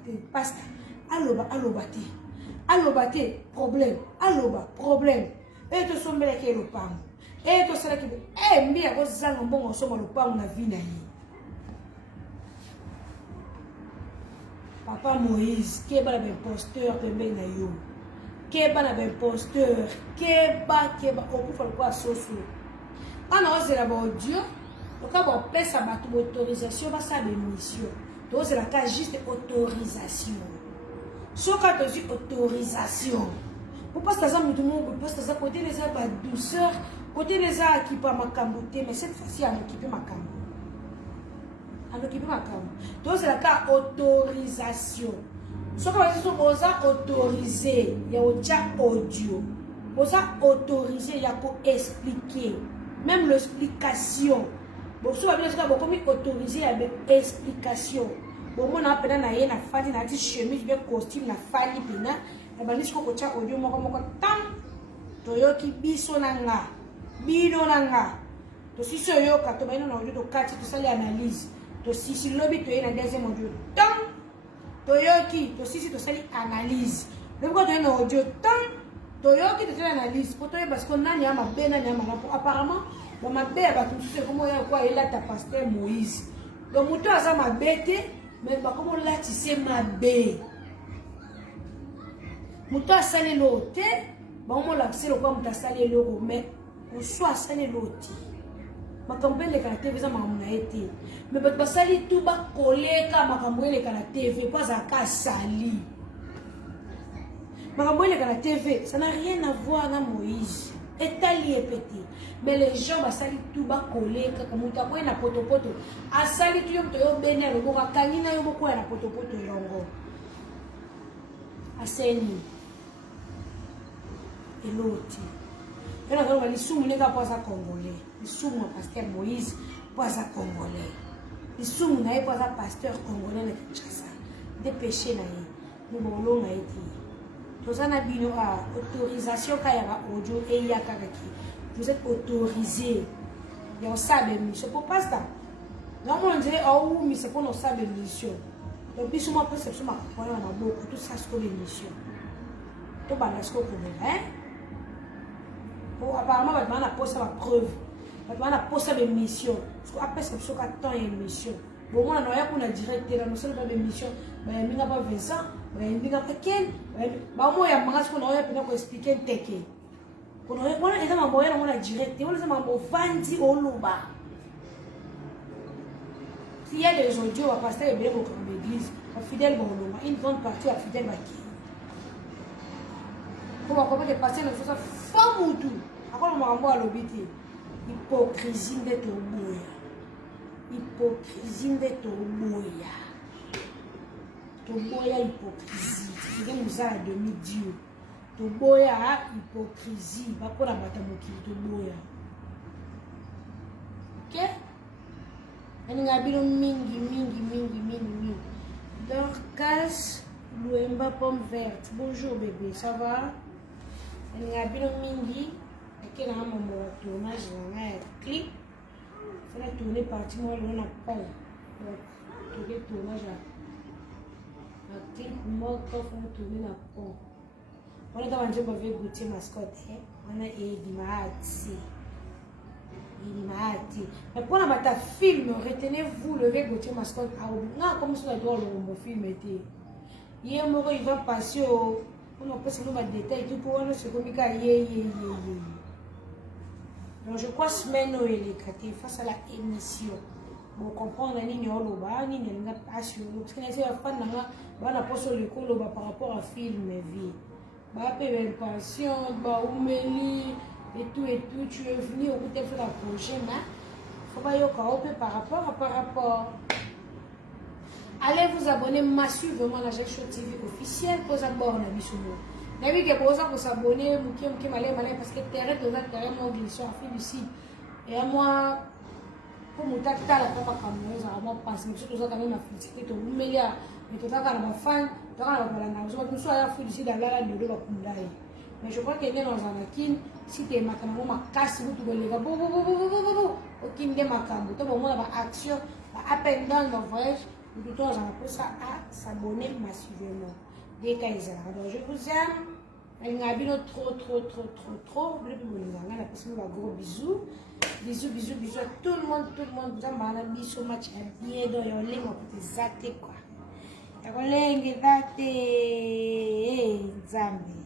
te pasteur aloba te problème aloba problème et to sombela ke lopango et to salaki mbi ya ko zanga mbongo somo lopango na vie na ye Papa Moïse, qui est un imposteur, qui est un imposteur, qui est au coup de quoi soso. Quand on a Dieu, on a une autorisation, on a une mission. Donc c'est la cas juste autorisation. Sauf quand on dit autorisation, pour pas que ça me demande, pour pas que ça côté les arbres douceur, côté les arbres qui pas ma camboté, mais cette fois-ci à m'occuper ma camboté. Donc c'est la cas autorisation. Ce qu'on va dire, on a autorisé, il y a déjà audio. On a autorisé, il y a pour expliquer. Même l'explication. Bon, si on va dire comme autorisé, il y a explication. Bon, on a appelé na fali na chemise, bien costume na fali pena. Et ben nisiko kocha audio moko tam. Toyoki biso nanga, bino nanga. To si so yo ka to ba ino na audio to kati to sali analyse. To sisi lobby to y na deuxième audio tant to yoki to sisi to sali analyse le quoi to y na audio tant to yoki to sali analyse pour to y parce que nani ama be nani ama apparemment ba mabe ba tout c'est comment ya quoi il a ta pasteur Moïse donc muto aza mabete mais ba comment là tu sais mabe muto asali lote ba mo la c'est le quoi muto asali loko mais on soit asali lote ma campagne de la TV ça m'a été mais ba sali tout ba koleka ma campagne de la TV pas à cas sali ma campagne de la TV ça n'a rien à voir avec Moïse etali et pété mais les gens ba sali tout ba koleka comme ta ko na potopoto a sali tout yo to yo bene lo ka kanina yo ko na potopoto yongo aseni eloti ela ko bali sumu ne ka posa congolais lisumu pasteur Moïse posa congolais lisumu na posa pasteur congolais na Kinshasa de péché na ye ni bolo na eti tozana bino a autorisation ka ya audio et ya kakaki vous êtes autorisé ya osabe mission pour pasteur Donc on dirait oh mais c'est pour nous ça l'émission. Donc puis sur ma perception ma comprendre na beaucoup tout ça c'est l'émission. Tout balasse ko pour hein. Pour apparemment maintenant on a posé la preuve. Maintenant on a posé l'émission. Parce que après perception qu'à temps émission. Bon moi on a pour la directeur là nous sommes dans l'émission. Ben minga pas Vincent, ben minga pas Ken. Ba moi ya manga qu'on a pour expliquer teke. Qu'on a on a ma moyen on a directeur, on a ma vandi oloba. S'il y a des audios, on va passer bien au l'église, fidèle une grande partie à fidèle qui. Pour comprendre que passer les choses femme ou tout. Encore on m'a envoyé à l'obité. Hypocrisie de ton moya. Hypocrisie de ton moya. Ton moya hypocrisie. C'est comme ça à demi-dieu. Ton moya hypocrisie. Va pour la bataille ton moya. Ok? Mingi. Dorcas Louemba pomme verte. Bonjour bébé, ça va? Mingi. Ok, là, mon tournage, clic. Il faut tourner partie, moi, on a pas. Tourner tournage là. Clic, moi, il faut tourner la pont. On est dans un job avec Gauthier Mascotte. On a Edimati. Mais pour la film, retenez-vous le vrai Gauthier Mascotte. Non, comme ça, doit le film était. Hier, il va passer au. On a passé nos détails tout pour nous, c'est comme il donc, je crois semaine où il est face à la émission. Bon, comprendre la ligne au loba, ni n'a pas assuré. Parce qu'il y a pas de poste sur le col par rapport à film, vie. Bah, passion, bah, oumeli. Et tout, tu es venu au bout de la prochaine. Il faut pas y avoir par rapport. Allez vous abonner massivement à la Show TV officielle pour abonner à Bissoumo. N'avez que pour ça pour s'abonner, malin parce que terre de la terre mon glissation a fait du site. Et à moi, pour mon tactile, la papa camerounaise, à moi pense, mais surtout ça quand même a félicité tout le monde. Mais tout ça quand ma fan, dans la balance, je me suis à fait du site dans la de la Kundaï. Mais je crois qu'il est dans un akin, si tu es maintenant, ma casse, vous pouvez les gars, aucun des macabres, tout le monde a action, à peine dans le voyage, tout le temps, j'en ai ça à s'abonner massivement. Des cas, donc je vous aime. Elle m'a dit trop. La personne va gros bisous. Bisous à tout le monde. Vous avez un bisou match bien dans le lait, pour te zater quoi. Et on l'a zater, Zambi.